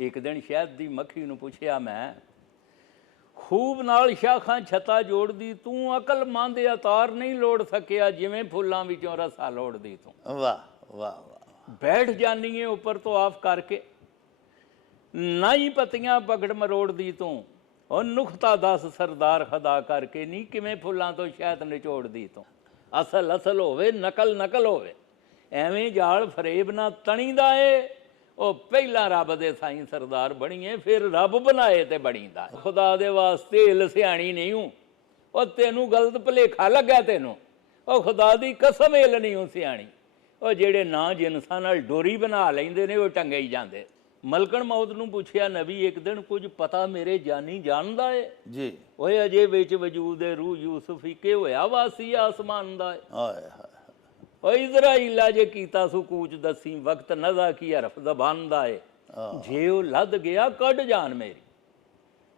ਇੱਕ ਦਿਨ ਸ਼ਹਿਦ ਦੀ ਮੱਖੀ ਨੂੰ ਪੁੱਛਿਆ ਮੈਂ, ਖੂਬ ਨਾਲ ਸ਼ਾਖਾਂ ਛੱਤਾ ਜੋੜਦੀ ਤੂੰ, ਅਕਲ ਮੰਦ ਅਤਾਰ ਨਹੀਂ ਲੋੜ ਸਕਿਆ, ਜਿਵੇਂ ਫੁੱਲਾਂ ਵਿੱਚੋਂ ਰਸਾ ਲੋੜਦੀ ਤੂੰ। ਵਾਹ ਵਾਹ ਵਾਹ। ਬੈਠ ਜਾਨੀ ਏ ਉੱਪਰ ਤੋਂ ਆਫ ਕਰਕੇ, ਨਾ ਹੀ ਪਤੀਆਂ ਪਗੜ ਮਰੋੜਦੀ ਤੂੰ, ਉਹ ਨੁਕਤਾ ਦੱਸ ਸਰਦਾਰ ਖੁਦਾ ਕਰਕੇ, ਨਹੀਂ ਕਿਵੇਂ ਫੁੱਲਾਂ ਤੋਂ ਸ਼ਹਿਦ ਨਿਚੋੜਦੀ ਤੂੰ। ਅਸਲ ਅਸਲ ਹੋਵੇ, ਨਕਲ ਨਕਲ ਹੋਵੇ, ਐਵੇਂ ਜਾਲ ਫਰੇਬ ਨਾ ਤਣੀਦਾ ਏ, ਉਹ ਪਹਿਲਾਂ ਰੱਬ ਦੇ ਸਾਈਂ ਸਰਦਾਰ ਬਣੀਏ, ਫਿਰ ਰੱਬ ਬਣਾਏ ਤੇ ਬਣੀਦਾ। ਖੁਦਾ ਦੇ ਵਾਸਤੇ ਹਿਲ ਸਿਆਣੀ ਨਹੀਂ ਹੂੰ, ਉਹ ਤੈਨੂੰ ਗਲਤ ਭੁਲੇਖਾ ਲੱਗਾ ਤੈਨੂੰ, ਉਹ ਖੁਦਾ ਦੀ ਕਸਮ ਹਿਲ ਨਹੀਂ ਹੂੰ ਸਿਆਣੀ। ਉਹ ਜਿਹੜੇ ਨਾ ਜਿਨਸਾਂ ਨਾਲ ਡੋਰੀ ਬਣਾ ਲੈਂਦੇ ਨੇ ਉਹ ਟੰਗੇ ਹੀ ਜਾਂਦੇ। ਮਲਕਣ ਮੌਤ ਨੂੰ ਪੁੱਛਿਆ ਨਬੀ ਇੱਕ ਦਿਨ, ਕੁਝ ਪਤਾ ਮੇਰੇ ਜਾਨੀ ਜਾਣਦਾ ਏ ਜੀ? ਓਏ ਅਜੇ ਵਿੱਚ ਵਜੂਦ ਰੂਹ ਯੂਸਫ ਹੀ ਕਿ ਹੋਇਆ ਵਾਸੀ ਆਸਮਾਨ ਦਾ ਏ। ਹਾਏ ਹਾਏ। ਓ ਇਜ਼ਰਾਈਲਾ ਜੇ ਕੀਤਾ ਸੂ ਕੂਚ ਦੱਸੀ, ਵਕਤ ਨਜ਼ਾ ਕੀ ਹਰਫ ਜ਼ਬਾਨ ਦਾ ਏ, ਜੇ ਉਹ ਲੱਦ ਗਿਆ ਕੱਢ ਜਾਨ ਮੇਰੀ,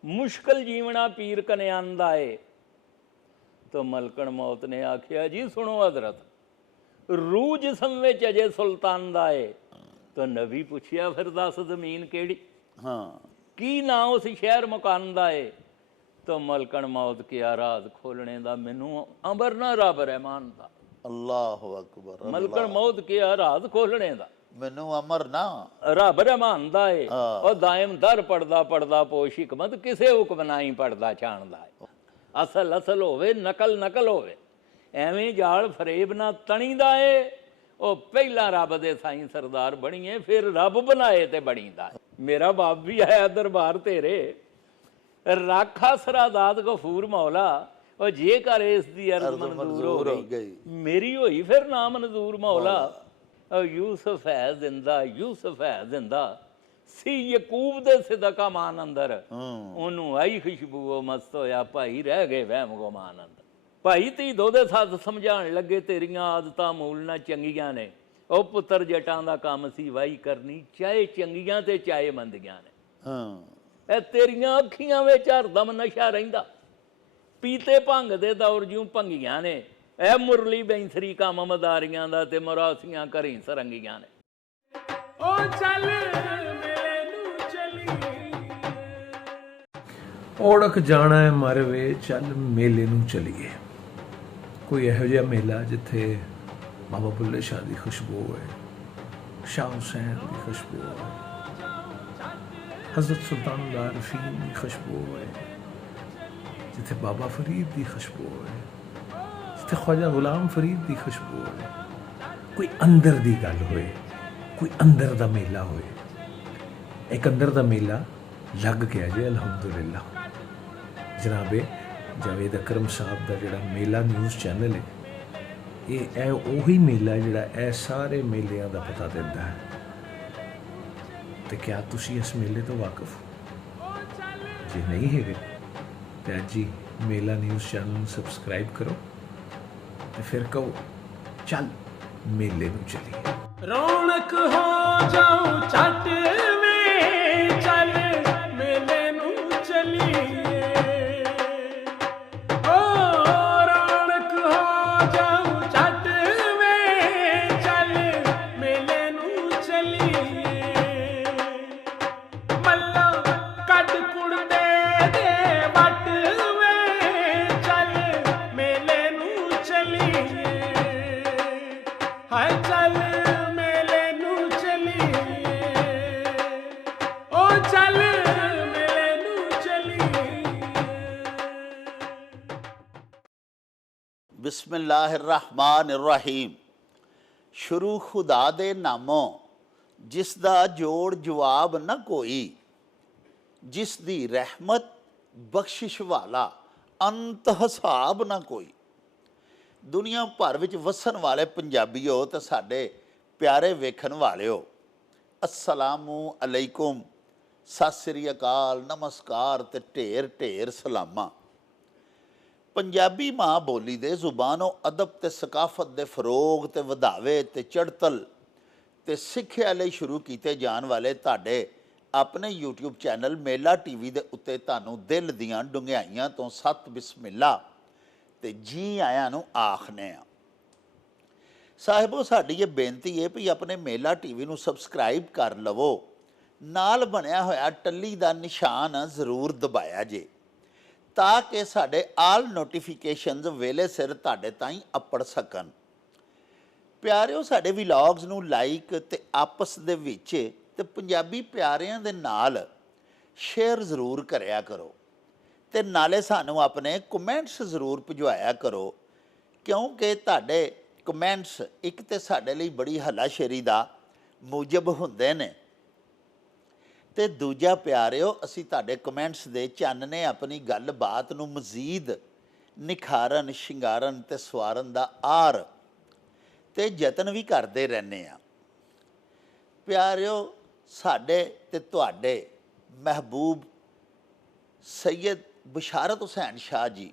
ਮੁਸ਼ਕਲ ਜੀਵਣਾ ਪੀਰ ਕਨਿਆਨ ਦਾ ਏ। ਤਾਂ ਮਲਕਣ ਮੌਤ ਨੇ ਆਖਿਆ ਜੀ ਸੁਣੋ ਹਜ਼ਰਤ, ਰੂਹ ਜਿਸਮ ਵਿੱਚ ਅਜੇ ਸੁਲਤਾਨ ਦਾ ਏ। ਤਾਂ ਨਬੀ ਪੁੱਛਿਆ ਫਿਰ ਦੱਸ ਜ਼ਮੀਨ ਕਿਹੜੀ, ਹਾਂ, ਕੀ ਨਾਂ ਉਸ ਸ਼ਹਿਰ ਮਕਾਨ ਦਾ ਏ। ਤਾਂ ਮਲਕਣ ਮੌਤ ਕਿਹਾ ਰਾਜ਼ ਖੋਲਣੇ ਦਾ ਮੈਨੂੰ ਅਮਰ ਨਾ ਰੱਬ ਰਹਿਮਾਨ ਦਾ। ਅੱਲਾਹੁ ਅਕਬਰ। ਮਲਕਣ ਮੌਤ ਕਿਹਾ ਰਾਜ਼ ਖੋਲਣੇ ਦਾ ਮੈਨੂੰ ਅਮਰ ਨਾ ਰੱਬ ਰਹਿਮਾਨ ਦਾ ਏ। ਉਹ ਦਾਇਮ ਦਰ ਪੜਦਾ ਪੜਦਾ ਪੋਸ਼ ਹਕਮਤ, ਕਿਸੇ ਹੁਕਮ ਨਾ ਹੀ ਪੜਦਾ ਛਾਣਦਾ ਏ। ਅਸਲ ਅਸਲ ਹੋਵੇ, ਨਕਲ ਨਕਲ ਹੋਵੇ, ਐਵੇਂ ਜਾਲ ਫਰੇਬ ਨਾ ਤਣੀਦਾ ਏ, ਉਹ ਪਹਿਲਾਂ ਰੱਬ ਦੇ ਸਾਈਂ ਸਰਦਾਰ ਬਣੀਏ, ਫਿਰ ਰੱਬ ਬਣਾਏ ਤੇ ਬਣੀਦਾ। ਮੇਰਾ ਬਾਪ ਵੀ ਆਇਆ ਦਰਬਾਰ ਤੇਰੇ, ਰੱਖ ਆਸਰਾ ਦਾਤ ਗਫੂਰ ਮੌਲਾ, ਉਹ ਜੇਕਰ ਇਸ ਦੀ ਅਰਜ਼ ਮਨਜ਼ੂਰ ਹੋ ਗਈ, ਮੇਰੀ ਹੋਈ ਫਿਰ ਨਾ ਮਨਜ਼ੂਰ ਮੌਲਾ। ਉਹ ਯੂਸਫ ਹੈ ਜ਼ਿੰਦਾ, ਯੂਸਫ ਹੈ ਜ਼ਿੰਦਾ ਸੀ ਯਕੂਬ ਦੇ ਸਿਦਕਾ ਮਾਨ ਅੰਦਰ, ਉਹਨੂੰ ਆਈ ਖੁਸ਼ਬੂ ਉਹ ਮਸਤ ਹੋਇਆ, ਭਾਈ ਰਹਿ ਗਏ ਵਹਿਮ ਗੁਮਾਨ ਅੰਦਰ। ਭਾਈ ਧੀ ਦੋਦੇ ਸੱਤ ਸਮਝਾਉਣ ਲੱਗੇ ਤੇਰੀਆਂ ਆਦਤਾਂ ਮੂਲ ਨਾ ਚੰਗੀਆਂ ਨੇ, ਉਹ ਪੁੱਤਰ ਜਟਾਂ ਦਾ ਕੰਮ ਸੀ ਵਾਹੀ ਕਰਨੀ, ਚਾਹੇ ਚੰਗੀਆਂ ਤੇ ਚਾਹੇ ਮੰਦੀਆਂ ਨੇ। ਇਹ ਤੇਰੀਆਂ ਅੱਖੀਆਂ ਵਿੱਚ ਹਰਦਮ ਨਸ਼ਾ ਰਹਿੰਦਾ, ਪੀਤੇ ਭੰਗ ਦੇ ਦੌਰ ਜਿਉਂ ਭੰਗੀਆਂ ਨੇ, ਇਹ ਮੁਰਲੀ ਬੈਂਸਰੀ ਕੰਮ ਮਦਾਰੀਆਂ ਦਾ ਤੇ ਮਰਾਸੀਆਂ ਘਰੀ ਸਰੰਗੀਆਂ ਨੇ। ਉਹ ਚੱਲ ਮੇਲੇ ਨੂੰ ਚਲੀ, ओढ़क जाना है मारे वे चल मेले नूं चलीए। कोई इहो जिहा मेला जिथे बाबा बुल्ले शाह की खुशबू होए, शाह हुसैन की खुशबू होए, हज़रत सुल्तान आरिफीन की खुशबू होए, जिथे बाबा फरीद की खुशबू होए, जिथे ख्वाजा गुलाम फरीद की खुशबू होए। कोई अंदर की गल होए, कोई अंदर का मेला होए। एक अंदर का मेला लग गया जी अलहमदुलिल्लाह। जनाबे जावेद अकरम साहब का जोड़ा मेला न्यूज़ चैनल है, ये उही मेला जोड़ा ए सारे मेलियां का पता देता है। तो क्या तुसी इस मेले तो वाकफ हो? जे नहीं है तो अज ही मेला न्यूज़ चैनल सब्सक्राइब करो, तो फिर कहो चल मेले नूं चलीए। रौनक हो जाऊं छट में, चल मेले नूं चलीए। ओ रौनक हो जाऊं छट में, चल मेले नूं चलीए। मल्ला कट कुड़दे दे वट में, चल मेले नूं चलीए। हाय चल मेले नूं चलीए, ओ चल मेले नूं चलीए। बिस्मिल्लाहिर्रहमानिर्रहीम। शुरू खुदा दे नामों, जिस दा जोड़ जवाब न कोई, जिस दी रहमत बख्शिश वाला अंत हिसाब न कोई। ਦੁਨੀਆ ਭਰ ਵਿੱਚ ਵਸਣ ਵਾਲੇ ਪੰਜਾਬੀਓ ਤੇ ਸਾਡੇ ਪਿਆਰੇ ਵੇਖਣ ਵਾਲਿਓ, ਅਸਲਾਮੁ ਅਲੈਕੁਮ, ਸਤਿ ਸ੍ਰੀ ਅਕਾਲ, ਨਮਸਕਾਰ ਤੇ ਢੇਰ ਢੇਰ ਸਲਾਮਾਂ। ਪੰਜਾਬੀ ਮਾਂ ਬੋਲੀ ਦੇ ਜ਼ੁਬਾਨੋ ਅਦਬ ਤੇ ਸਕਾਫਤ ਦੇ ਫਰੋਗ ਤੇ ਵਧਾਵੇ ਤੇ ਚੜ੍ਹਤਲ ਤੇ ਸਿੱਖਿਆ ਲਈ ਸ਼ੁਰੂ ਕੀਤੇ ਜਾਣ ਵਾਲੇ ਤੁਹਾਡੇ ਆਪਣੇ YouTube ਚੈਨਲ ਮੇਲਾ TV ਦੇ ਉੱਤੇ ਤੁਹਾਨੂੰ ਦਿਲ ਦੀਆਂ ਡੁੰਘਾਈਆਂ ਤੋਂ ਸਤ ਬਿਸਮਿਲ੍ਲਾ ਤੇ ਜੀ ਆਇਆਂ ਨੂੰ ਆਖਨੇ ਆ। ਸਾਹਿਬੋ, ਸਾਡੀ ਇਹ ਬੇਨਤੀ ਹੈ ਵੀ ਆਪਣੇ ਮੇਲਾ TV ਨੂੰ ਸਬਸਕ੍ਰਾਈਬ ਕਰ ਲਵੋ, ਨਾਲ ਬਣਿਆ ਹੋਇਆ ਟੱਲੀ ਦਾ ਨਿਸ਼ਾਨ ਜ਼ਰੂਰ ਦਬਾਇਆ ਜੇ, ਤਾਂ ਕਿ ਸਾਡੇ ਆਲ ਨੋਟੀਫਿਕੇਸ਼ਨਸ ਵੇਲੇ ਸਿਰ ਤੁਹਾਡੇ ਤਾਈਂ ਅੱਪੜ ਸਕਣ। ਪਿਆਰਿਓ, ਸਾਡੇ ਵਲੌਗਸ ਨੂੰ ਲਾਈਕ ਤੇ ਆਪਸ ਦੇ ਵਿੱਚ ਤੇ ਪੰਜਾਬੀ ਪਿਆਰਿਆਂ ਦੇ ਨਾਲ ਸ਼ੇਅਰ ਜ਼ਰੂਰ ਕਰਿਆ ਕਰੋ, ਤੇ ਨਾਲੇ ਸਾਨੂੰ ਆਪਣੇ ਕਮੈਂਟਸ ਜ਼ਰੂਰ ਭਿਜਵਾਇਆ ਕਰੋ, ਕਿਉਂਕਿ ਤੁਹਾਡੇ ਕਮੈਂਟਸ ਇੱਕ ਤੇ ਸਾਡੇ ਲਈ ਬੜੀ ਹੱਲਾਸ਼ੇਰੀ ਦਾ ਮੂਜਬ ਹੁੰਦੇ ਨੇ, ਤੇ ਦੂਜਾ ਪਿਆਰਿਓ, ਅਸੀਂ ਤੁਹਾਡੇ ਕਮੈਂਟਸ ਦੇ ਚਾਨਣੇ ਆਪਣੀ ਗੱਲਬਾਤ ਨੂੰ ਮਜ਼ੀਦ ਨਿਖਾਰਨ, ਸ਼ਿੰਗਾਰਨ ਤੇ ਸਵਾਰਨ ਦਾ ਆਰ ਤੇ ਯਤਨ ਵੀ ਕਰਦੇ ਰਹਿੰਦੇ ਆ। ਪਿਆਰਿਓ, ਸਾਡੇ ਤੇ ਤੁਹਾਡੇ ਮਹਿਬੂਬ ਸੈਯਦ ਬਸ਼ਾਰਤ ਹੁਸੈਨ ਸ਼ਾਹ ਜੀ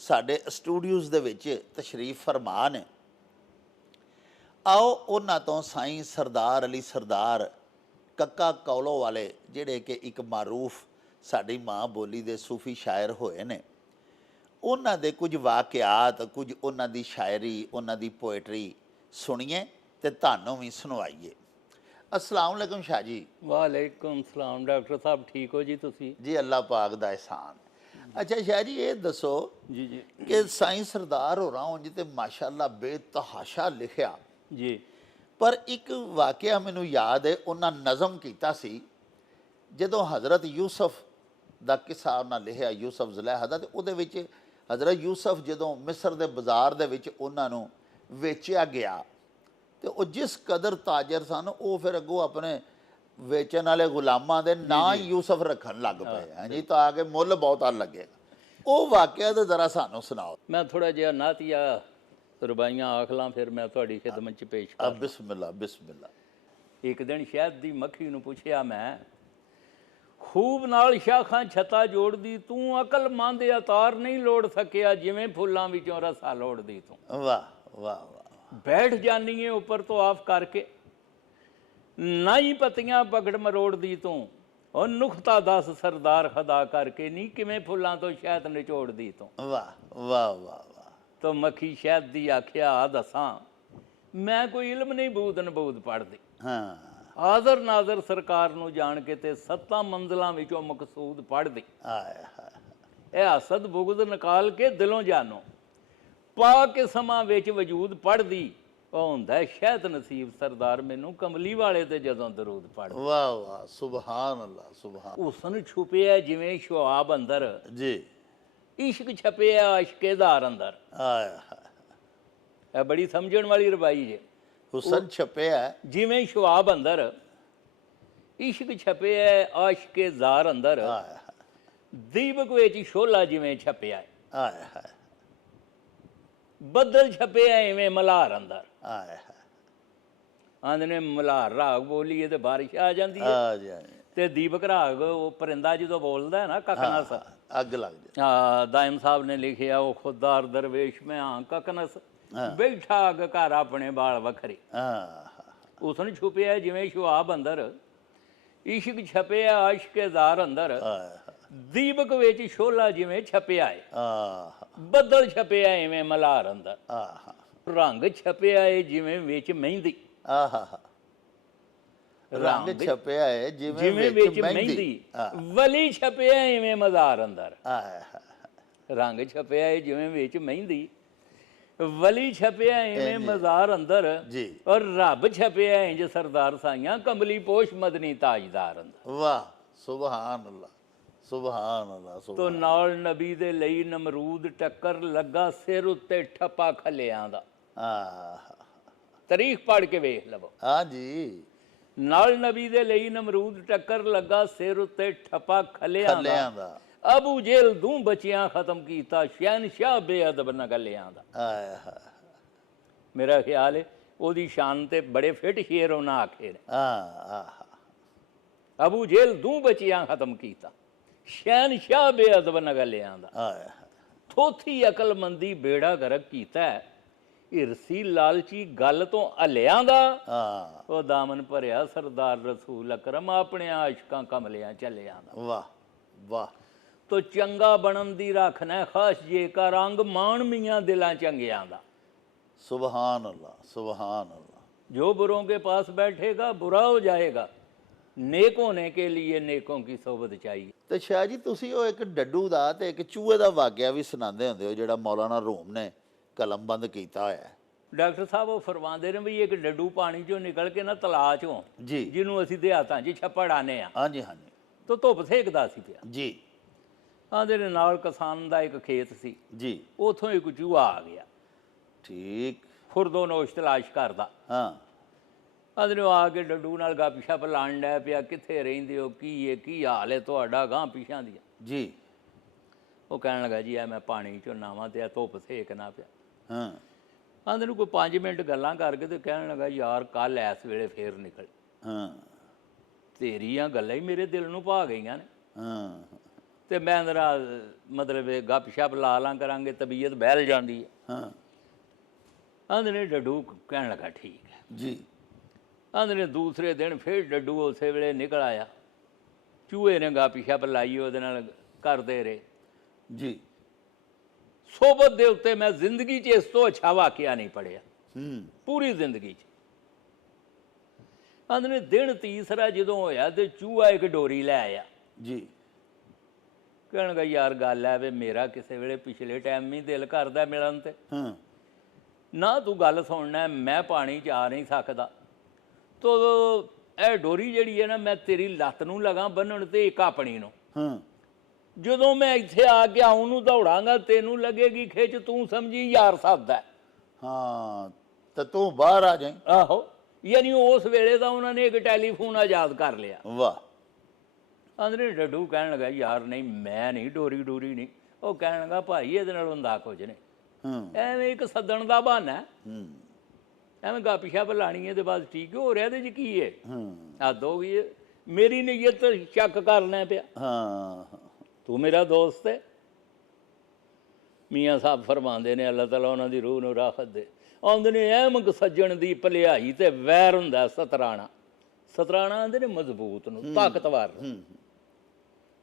ਸਾਡੇ ਸਟੂਡੀਓਜ਼ ਦੇ ਵਿੱਚ ਤਸ਼ਰੀਫ ਫਰਮਾ ਨੇ। ਆਓ ਉਹਨਾਂ ਤੋਂ ਸਾਈਂ ਸਰਦਾਰ ਅਲੀ ਸਰਦਾਰ ਕੱਕਾ ਕੌਲੋ ਵਾਲੇ, ਜਿਹੜੇ ਕਿ ਇੱਕ ਮਾਰੂਫ ਸਾਡੀ ਮਾਂ ਬੋਲੀ ਦੇ ਸੂਫੀ ਸ਼ਾਇਰ ਹੋਏ ਨੇ, ਉਹਨਾਂ ਦੇ ਕੁਝ ਵਾਕਿਆਤ, ਕੁਝ ਉਹਨਾਂ ਦੀ ਸ਼ਾਇਰੀ, ਉਹਨਾਂ ਦੀ ਪੋਇਟਰੀ ਸੁਣੀਏ ਤੇ ਤੁਹਾਨੂੰ ਵੀ ਸੁਣਵਾਈਏ। अस्सलाम वालेकुम शाह जी। वालेकुम सलाम। डॉक्टर साहब ठीक हो जी तुसी? जी अल्लाह पाक दा एहसान। अच्छा शाह जी, ये दसो जी जी कि साईं सरदार हो रहा हूँ जी, माशाअल्लाह बेतहाशा लिखिया जी, पर एक वाकया मैनू याद है, उन्हें नज़म किया सी जदों हज़रत यूसुफ का किस्सा उन्हें लिखिया, यूसुफ ज़ुलैहा दा, ते उहदे विच हज़रत यूसुफ जदों मिस्र के बाज़ार दे विच उन्हां नूं वेचिया गया, तो वो जिस कदर ताजर सन, वो फिर अगों अपने वेचन वाले गुलामां दे ना ही यूसुफ रखन लग पे हैं जी, तो आके मुल बहुत लगेगा। वो वाकया तो जरा सानू सुनाओ। मैं थोड़ा जिहा नातिया रुबाइयां आख ਲਾਂ, फिर मैं ਤੁਹਾਡੀ खिदमत च पेश कर। बिस्मिल्लाह बिस्मिल्लाह। एक दिन शहद दी मक्खी ਨੂੰ ਪੁੱਛਿਆ ਮੈਂ, ਖੂਬ ਨਾਲ ਸ਼ਾਖਾਂ ਛੱਤਾ ਜੋੜਦੀ ਤੂੰ, ਅਕਲ ਮੰਦ ਅਤਾਰ ਨਹੀਂ ਲੋੜ ਸਕਿਆ, ਜਿਵੇਂ ਫੁੱਲਾਂ ਵਿੱਚੋਂ ਰਸਾ ਲੋੜਦੀ ਤੂੰ। वाह वाह वाह। बैठ जानी है ऊपर तो ऑफ करके, ना ही पत्तियां पगड़ मरोड़दी तू, और नुख्ता दस सरदार खदा करके, नी किवें फुल्लां तो शहद निचोड़दी तू। वाह वाह वाह वाह। तो मक्खी शहद दी आख्या, आ दसां मैं कोई इल्म नहीं बूद नबूद पढ़दी। हाँ। हाज़र नाज़र सरकार नूं जान के ते 7 मंजिलां विचों मकसूद पढ़दी। आए हाय। ए हसद बुगद निकाल के दिलों जानो, पा के समा विच वजूद पढ़दी, ਉਹ ਹੁੰਦਾ ਸ਼ਹਿਦ ਨਸੀਬ ਸਰਦਾਰ ਮੈਨੂੰ ਕਮਲੀ ਵਾਲੇ ਤੇ ਜਦੋਂ ਦਰੂਦ ਪੜ੍ਹ। ਵਾਹ ਵਾਹ, ਸੁਭਾਨ ਅੱਲਾ ਸੁਭਾਨ। ਹੁਸਨ ਛੁਪਿਆ ਜਿਵੇਂ ਸ਼ੁਆਬ ਅੰਦਰ ਜੀ, ਇਸ਼ਕ ਛਪਿਆ ਆਸ਼ਕੇ ਜ਼ਾਰ ਅੰਦਰ। ਆਏ ਹਾਏ, ਇਹ ਬੜੀ ਸਮਝਣ ਵਾਲੀ ਰਬਾਈ ਜੇ। ਹੁਸਨ ਛਪਿਆ ਜਿਵੇਂ ਸ਼ੁਆਬ ਅੰਦਰ, ਇਸ਼ਕ ਛਪਿਆ ਆਸ਼ਕੇ ਜ਼ਾਰ ਅੰਦਰ, ਆਏ ਹਾਏ, ਦੀਪਕ ਵਿੱਚ ਸ਼ੋਲਾ ਜਿਵੇਂ ਛਪਿਆ, ਆਏ ਹਾਏ, ਬੱਦਲ ਛਪਿਆ ਇਵੇਂ ਮਲਹਾਰ ਅੰਦਰ। ਆਏ ਹਾਏ, ਆਂਦੇ ਨੇ ਮਲਹਾਰ ਰਾਗ ਬੋਲੀਏ ਤੇ ਬਾਰਿਸ਼ ਆ ਜਾਂਦੀ ਹੈ, ਆ ਜੀ ਤੇ ਦੀਪਕ ਰਾਗ ਉਹ ਪਰਿੰਦਾ ਜਦੋਂ ਬੋਲਦਾ ਹੈ ਨਾ ਕਕਨਸ, ਅੱਗ ਲੱਗ ਜਾ। ਹਾਂ, ਦਾਇਮ ਸਾਹਿਬ ਨੇ ਲਿਖਿਆ, ਉਹ ਖੁਦਾਰ ਦਰਵੇਸ਼ ਮੈਂ ਹਾਂ ਕਕਨਸ, ਬੈਠਾ ਅਗ ਘਰ ਆਪਣੇ ਬਾਲ ਵੱਖਰੇ। ਉਸ ਨੂੰ ਛੁਪਿਆ ਜਿਵੇਂ ਸ਼ੁਆਬ ਅੰਦਰ, ਇਸ਼ਕ ਛਪਿਆ ਆਸ਼ਕੇ ਜ਼ਾਰ ਅੰਦਰ, ਦੀਪਕ ਵਿੱਚ ਸ਼ੋਲਾ ਜਿਵੇਂ ਛਪਿਆ ਏ, ਬੱਦਲ ਛਪਿਆ ਇਵੇਂ ਮਲਹਾਰ ਅੰਦਰ, ਰੰਗ ਛਪਿਆ ਏ ਜਿਵੇਂ ਵਿੱਚ ਮਹਿੰਦੀ। ਰੰਗ ਛਪਿਆ ਹੈ ਜਿਵੇਂ ਵਿੱਚ ਮਹਿੰਦੀ, ਵਲੀ ਛਪਿਆ ਇਵੇਂ ਮਜ਼ਾਰ ਅੰਦਰ। ਰੰਗ ਛਪਿਆ ਏ ਜਿਵੇਂ ਵਿੱਚ ਮਹਿੰਦੀ, ਵਲੀ ਛਪਿਆ ਇਵੇਂ ਮਜ਼ਾਰ ਅੰਦਰ, ਔਰ ਰੱਬ ਛਪਿਆ ਇੰਜ ਸਰਦਾਰ ਸਾਈਆਂ ਕਮਲੀ ਪੋਸ਼ ਮਦਨੀ ਤਾਜਦਾਰ ਅੰਦਰ। ਵਾਹ, ਸੁਭਾਨ ਅੱਲਾ ਸੁਭਾਨ ਅੱਲਾ। ਤੋ ਨਾਲ ਨਬੀ ਦੇ ਲਈ ਨਮਰੂਦ ਟੱਕਰ ਲੱਗਾ, ਸਿਰ ਉੱਤੇ ਠੱਪਾ ਖੱਲਿਆਂ ਦਾ। ਤਾਰੀਖ ਪੜ੍ਹ ਕੇ ਵੇਖ ਲਵੋ। ਹਾਂ ਜੀ। ਨਾਲ ਨਬੀ ਦੇ ਲਈ ਨਮਰੂਦ ਟੱਕਰ ਲੱਗਾ, ਸਿਰ ਉੱਤੇ ਠੱਪਾ ਖੱਲਿਆਂ ਦਾ। ਅਬੂ ਜੇਲ ਦੂੰ ਬਚਿਆਂ ਖਤਮ ਕੀਤਾ, ਸ਼ਹਿਨਸ਼ਾਹ ਬੇਅਦਬ ਨਗਲਿਆਂ ਦਾ। ਮੇਰਾ ਖਿਆਲ ਹੈ ਉਹਦੀ ਸ਼ਾਨ ਤੇ ਬੜੇ ਫਿੱਟ ਸ਼ੇਰ ਉਹਨਾਂ ਆਖੇ ਨੇ। ਅਬੂ ਜੇਲ ਦੂੰ ਬਚਿਆਂ ਖਤਮ ਕੀਤਾ, ਸ਼ਹਿਨਸ਼ਾਹ ਬੇਅਦਬ ਨਗਲਿਆਂ ਦਾ। ਥੋਥੀ ਅਕਲਮੰਦੀ ਬੇੜਾ ਗਰਕ ਕੀਤਾ, ਹਿਰਸੀ ਲਾਲਚੀ ਗੱਲ ਤੋਂ ਹਲਿਆਂ ਦਾ। ਉਹ ਦਾਮਨ ਭਰਿਆ ਸਰਦਾਰ ਰਸੂਲ ਅਕਰਮ ਆਪਣੇ ਆਸ਼ਕਾਂ ਕਮਲਿਆਂ ਚੱਲਿਆਂ ਦਾ। ਵਾਹ ਵਾਹ। ਤੋ ਚੰਗਾ ਬਣਨ ਦੀ ਰੱਖਣਾ ਖਾਸ, ਜੇ ਕਾ ਰੰਗ ਮਾਣ ਮੀਆਂ ਦਿਲਾਂ ਚੰਗਿਆਂ ਦਾ। ਸੁਭਾਨ ਅੱਲਾ ਸੁਭਾਨ ਅੱਲਾ। ਜੋ ਬੁरों के पास बैठेगा बुरा हो जाएगा, नेक होने के लिए नेकों की सोबत चाहिए। ਤੇ ਸ਼ਾਹ ਜੀ ਤੁਸੀਂ ਉਹ ਇੱਕ ਡੱਡੂ ਦਾ ਤੇ ਇੱਕ ਚੂਹੇ ਦਾ ਵਾਕਿਆ ਵੀ ਸੁਣਾਉਂਦੇ ਹੁੰਦੇ ਹੋ ਜਿਹੜਾ ਮੌਲਾਨਾ ਰੂਮ ਨੇ ਕਲਮਬੰਦ ਕੀਤਾ ਹੋਇਆ ਹੈ। ਡਾਕਟਰ ਸਾਹਿਬ ਉਹ ਫਰਮਾਉਂਦੇ ਨੇ ਵੀ ਇੱਕ ਡੱਡੂ ਪਾਣੀ ਚੋਂ ਨਿਕਲ ਕੇ ਨਾ ਤਲਾਅ ਚੋਂ, ਜੀ ਜਿਹਨੂੰ ਅਸੀਂ ਦਿਹਾਤਾਂ 'ਚ ਛੱਪੜ ਆਨੇ ਆ, ਹਾਂਜੀ ਹਾਂਜੀ ਤਾਂ ਧੁੱਪ ਸੇਕਦਾ ਸੀ ਪਿਆ। ਜੀ ਆਂਦੇ ਨੇ ਨਾਲ ਕਿਸਾਨ ਦਾ ਇੱਕ ਖੇਤ ਸੀ, ਜੀ ਉਥੋਂ ਇੱਕ ਚੂਹਾ ਆ ਗਿਆ, ਠੀਕ ਖੁਰਦੋ-ਨੋਸ਼ ਤਲਾਸ਼ ਕਰਦਾ। ਹਾਂ ਆਂਦੇ ਨੇ ਉਹ ਆ ਕੇ ਡੱਡੂ ਨਾਲ ਗੱਪ-ਸ਼ੱਪ ਲਾਣ ਡੈ ਪਿਆ, ਕਿੱਥੇ ਰਹਿੰਦੇ ਹੋ, ਕੀ ਹੈ, ਕੀ ਹਾਲ ਹੈ ਤੁਹਾਡਾ, ਗਾਂ ਪਿਛਾਂ ਦੀਆਂ। ਜੀ ਉਹ ਕਹਿਣ ਲੱਗਾ ਜੀ ਐ ਮੈਂ ਪਾਣੀ ਚੋਂ ਨਾਵਾਂ ਤੇ ਆ ਧੁੱਪ ਸੇਕਣਾ ਪਿਆ। ਹਾਂ ਆਂਦੇ ਨੂੰ ਕੋਈ 5 ਮਿੰਟ ਗੱਲਾਂ ਕਰਕੇ ਤੇ ਕਹਿਣ ਲੱਗਾ ਯਾਰ ਕੱਲ ਇਸ ਵੇਲੇ ਫੇਰ ਨਿਕਲ, ਹਾਂ ਤੇਰੀਆਂ ਗੱਲਾਂ ਹੀ ਮੇਰੇ ਦਿਲ ਨੂੰ ਭਾ ਗਈਆਂ ਨੇ, ਹਾਂ ਤੇ ਮੈਂ ਜਰਾ ਮਤਲਬ ਗੱਪ-ਸ਼ੱਪ ਲਾ ਲਾਂ ਕਰਾਂਗੇ, ਤਬੀਅਤ ਬਹਿਲ ਜਾਂਦੀ ਹੈ। ਹਾਂ ਆਂਦੇ ਨੇ ਡੱਡੂ ਕਹਿਣ ਲੱਗਾ ਠੀਕ ਹੈ। ਜੀ ਆਂਦੇ ਨੇ ਦੂਸਰੇ ਦਿਨ ਫਿਰ ਡੱਡੂ ਉਸੇ ਵੇਲੇ ਨਿਕਲ ਆਇਆ, ਚੂਹੇ ਨੇ ਗੱਪ-ਸ਼ੱਪ ਲਾਈ, ਉਹਦੇ ਨਾਲ ਕਰਦੇ ਰਹੇ। ਜੀ ਸੋਬਤ ਦੇ ਉੱਤੇ ਮੈਂ ਜ਼ਿੰਦਗੀ 'ਚ ਇਸ ਤੋਂ ਅੱਛਾ ਵਾਕਿਆ ਨਹੀਂ ਪੜਿਆ, ਪੂਰੀ ਜ਼ਿੰਦਗੀ 'ਚ। ਆਂਦੇ ਨੇ ਦਿਨ ਤੀਸਰਾ ਜਦੋਂ ਹੋਇਆ ਤੇ ਚੂਹਾ ਇੱਕ ਡੋਰੀ ਲੈ ਆਇਆ। ਜੀ ਕਹਿਣ ਲੱਗਾ ਯਾਰ ਗੱਲ ਹੈ ਵੇ ਮੇਰਾ ਕਿਸੇ ਵੇਲੇ ਪਿਛਲੇ ਟਾਈਮ ਹੀ ਦਿਲ ਕਰਦਾ ਮਿਲਣ ਤੇ, ਹਾਂ ਨਾ ਤੂੰ ਗੱਲ ਸੁਣਨਾ, ਮੈਂ ਪਾਣੀ 'ਚ ਆ ਨਹੀਂ ਸਕਦਾ, ਤੋ ਇਹ ਡੋਰੀ ਜਿਹੜੀ ਹੈ ਨਾ ਮੈਂ ਤੇਰੀ ਲੱਤ ਨੂੰ ਲਗਾ ਬੰਨਣ ਤੇ ਇੱਕ ਆਪਣੀ ਨੂੰ, ਹਾਂ ਜਦੋਂ ਮੈਂ ਇੱਥੇ ਆ ਕੇ ਆਉਂ ਨੂੰ ਦੌੜਾਂਗਾ ਤੈਨੂੰ ਲੱਗੇਗੀ ਖਿੱਚ, ਤੂੰ ਸਮਝੀ ਯਾਰ ਸਾਦਾ। ਹਾਂ ਤਾਂ ਤੂੰ ਬਾਹਰ ਆ ਜਾਏ। ਆਹੋ, ਯਾਨੀ ਉਸ ਵੇਲੇ ਤਾਂ ਉਹਨਾਂ ਨੇ ਇੱਕ ਟੈਲੀਫੋਨ ਆਜ਼ਾਦ ਕਰ ਲਿਆ। ਵਾਹ ਆਂਦੇ ਡੱਡੂ ਕਹਿਣ ਲੱਗਾ ਯਾਰ ਨਹੀਂ ਮੈਂ ਨਹੀਂ ਡੋਰੀ ਡੋਰੀ ਨਹੀਂ। ਉਹ ਕਹਿਣ ਲੱਗਾ ਭਾਈ ਇਹਦੇ ਨਾਲ ਹੁੰਦਾ ਕੁਝ ਨਹੀਂ, ਐਵੇਂ ਇੱਕ ਸੱਦਣ ਦਾ ਬਹਾਨਾ, ਐਵੇਂ ਗੱਪ-ਸ਼ੱਪ ਲਾਣੀ ਹੈ ਤੇ ਬਸ ਠੀਕ ਹੋ ਰਿਹਾ, ਇਹਦੇ 'ਚ ਕੀ ਹੈ, ਹੱਦ ਹੋ ਗਈ ਹੈ। ਮੇਰੀ ਨੀਅਤ ਸ਼ੱਕ ਕਰਨਾ ਪਿਆ। ਹਾਂ ਤੂੰ ਮੇਰਾ ਦੋਸਤ ਹੈ। ਮੀਆਂ ਸਾਹਿਬ ਫਰਮਾਉਂਦੇ ਨੇ ਅੱਲਾਹ ਤਾਲਾ ਉਹਨਾਂ ਦੀ ਰੂਹ ਨੂੰ ਰਾਹਤ ਦੇ, ਆਉਂਦੇ ਨੇ ਅਹਿਮਕ ਸੱਜਣ ਦੀ ਭਲਾਈ ਤੇ ਵੈਰ ਹੁੰਦਾ ਸਤਰਾਣਾ। ਸਤਰਾਣਾ ਆਂਦੇ ਨੇ ਮਜ਼ਬੂਤ ਨੂੰ, ਤਾਕਤਵਰ,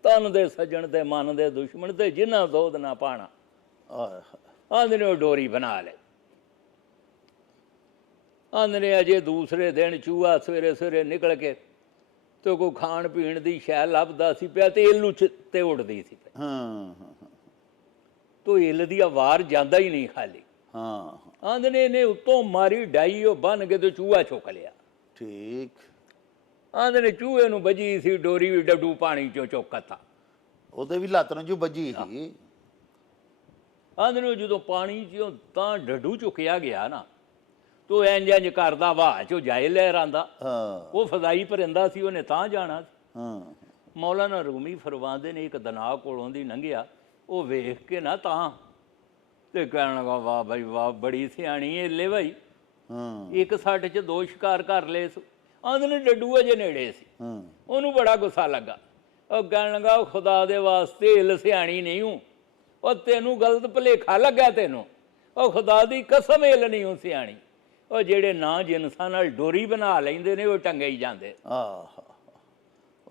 ਤਨ ਦੇ ਸੱਜਣ ਤੇ ਮਨ ਦੇ ਦੁਸ਼ਮਣ ਤੇ ਜਿਨ੍ਹਾਂ ਦੋਧ ਨਾ ਪਾਣਾ। ਆਂਦੇ ਨੇ ਉਹ ਡੋਰੀ ਬਣਾ ਲੈ। ਆਂਦੇ ਨੇ ਅਜੇ ਦੂਸਰੇ ਦਿਨ ਚੂਹਾ ਸਵੇਰੇ ਸਵੇਰੇ ਨਿਕਲ ਕੇ ਤੇ ਕੋਈ ਖਾਣ ਪੀਣ ਦੀ ਸ਼ੈ ਲੱਭਦਾ ਸੀ ਪਿਆ ਤੇ ਇੱਲ ਤੇ ਉੱਡਦੀ ਸੀ ਪਈ। ਤੋ ਇੱਲ ਦੀ ਆਵਾਜ਼ ਜਾਂਦਾ ਹੀ ਨਹੀਂ ਖਾਲੀ। ਆਂਦੇ ਨੇ ਇਹਨੇ ਉੱਤੋਂ ਮਾਰੀ ਡਾਈ, ਉਹ ਬੰਨ ਕੇ ਤੇ ਚੂਹਾ ਚੁੱਕ ਲਿਆ। ਠੀਕ। ਆਂਦੇ ਨੇ ਚੂਹੇ ਨੂੰ ਵੱਜੀ ਸੀ ਡੋਰੀ, ਵੀ ਡੱਡੂ ਪਾਣੀ ਚੋਂ ਚੁੱਕਤਾ, ਉਹਦੇ ਵੀ ਲੱਤ ਨੂੰ ਜੋ ਵੱਜੀ ਸੀ। ਆਂਦੇ ਨੇ ਜਦੋਂ ਪਾਣੀ ਚੋਂ ਤਾਂ ਡੱਡੂ ਚੁੱਕਿਆ ਗਿਆ ਨਾ, ਤੋ ਇੰਜ ਇੰਜ ਕਰਦਾ ਵਾਹ ਚੋ ਜਾਏ ਲਹਿਰਾਂਦਾ। ਉਹ ਫਜ਼ਾਈ ਪਰਿੰਦਾ ਸੀ, ਉਹਨੇ ਤਾਂ ਜਾਣਾ ਸੀ। ਮੌਲਾਨਾ ਰੂਮੀ ਫਰਮਾਉਂਦੇ ਨੇ ਇੱਕ ਦਨਾ ਕੋਲੋਂ ਦੀ ਲੰਘਿਆ, ਉਹ ਵੇਖ ਕੇ ਨਾ ਤਾਂ ਤੇ ਕਹਿਣ ਲੱਗਾ ਵਾਹ ਬਾਈ ਵਾਹ, ਬੜੀ ਸਿਆਣੀ ਏਲੇ ਬਾਈ, ਇੱਕ ਸੱਟ 'ਚ 2 ਸ਼ਿਕਾਰ ਕਰ ਲਏ। ਆਂਦੇ ਨੇ ਡੱਡੂ ਅਜੇ ਨੇੜੇ ਸੀ, ਉਹਨੂੰ ਬੜਾ ਗੁੱਸਾ ਲੱਗਾ। ਉਹ ਕਹਿਣ ਲੱਗਾ ਖੁਦਾ ਦੇ ਵਾਸਤੇ ਇੱਲ ਸਿਆਣੀ ਨਹੀਂ ਹੂੰ, ਉਹ ਤੈਨੂੰ ਗਲਤ ਭੁਲੇਖਾ ਲੱਗਾ ਤੈਨੂੰ, ਉਹ ਖੁਦਾ ਦੀ ਕਸਮ ਇੱਲ ਨਹੀਂ ਹੂੰ ਸਿਆਣੀ। ਉਹ ਜਿਹੜੇ ਨਾ ਜਿਨਸਾਂ ਨਾਲ ਡੋਰੀ ਬਣਾ ਲੈਂਦੇ ਨੇ ਉਹ ਟੰਗੇ ਹੀ ਜਾਂਦੇ।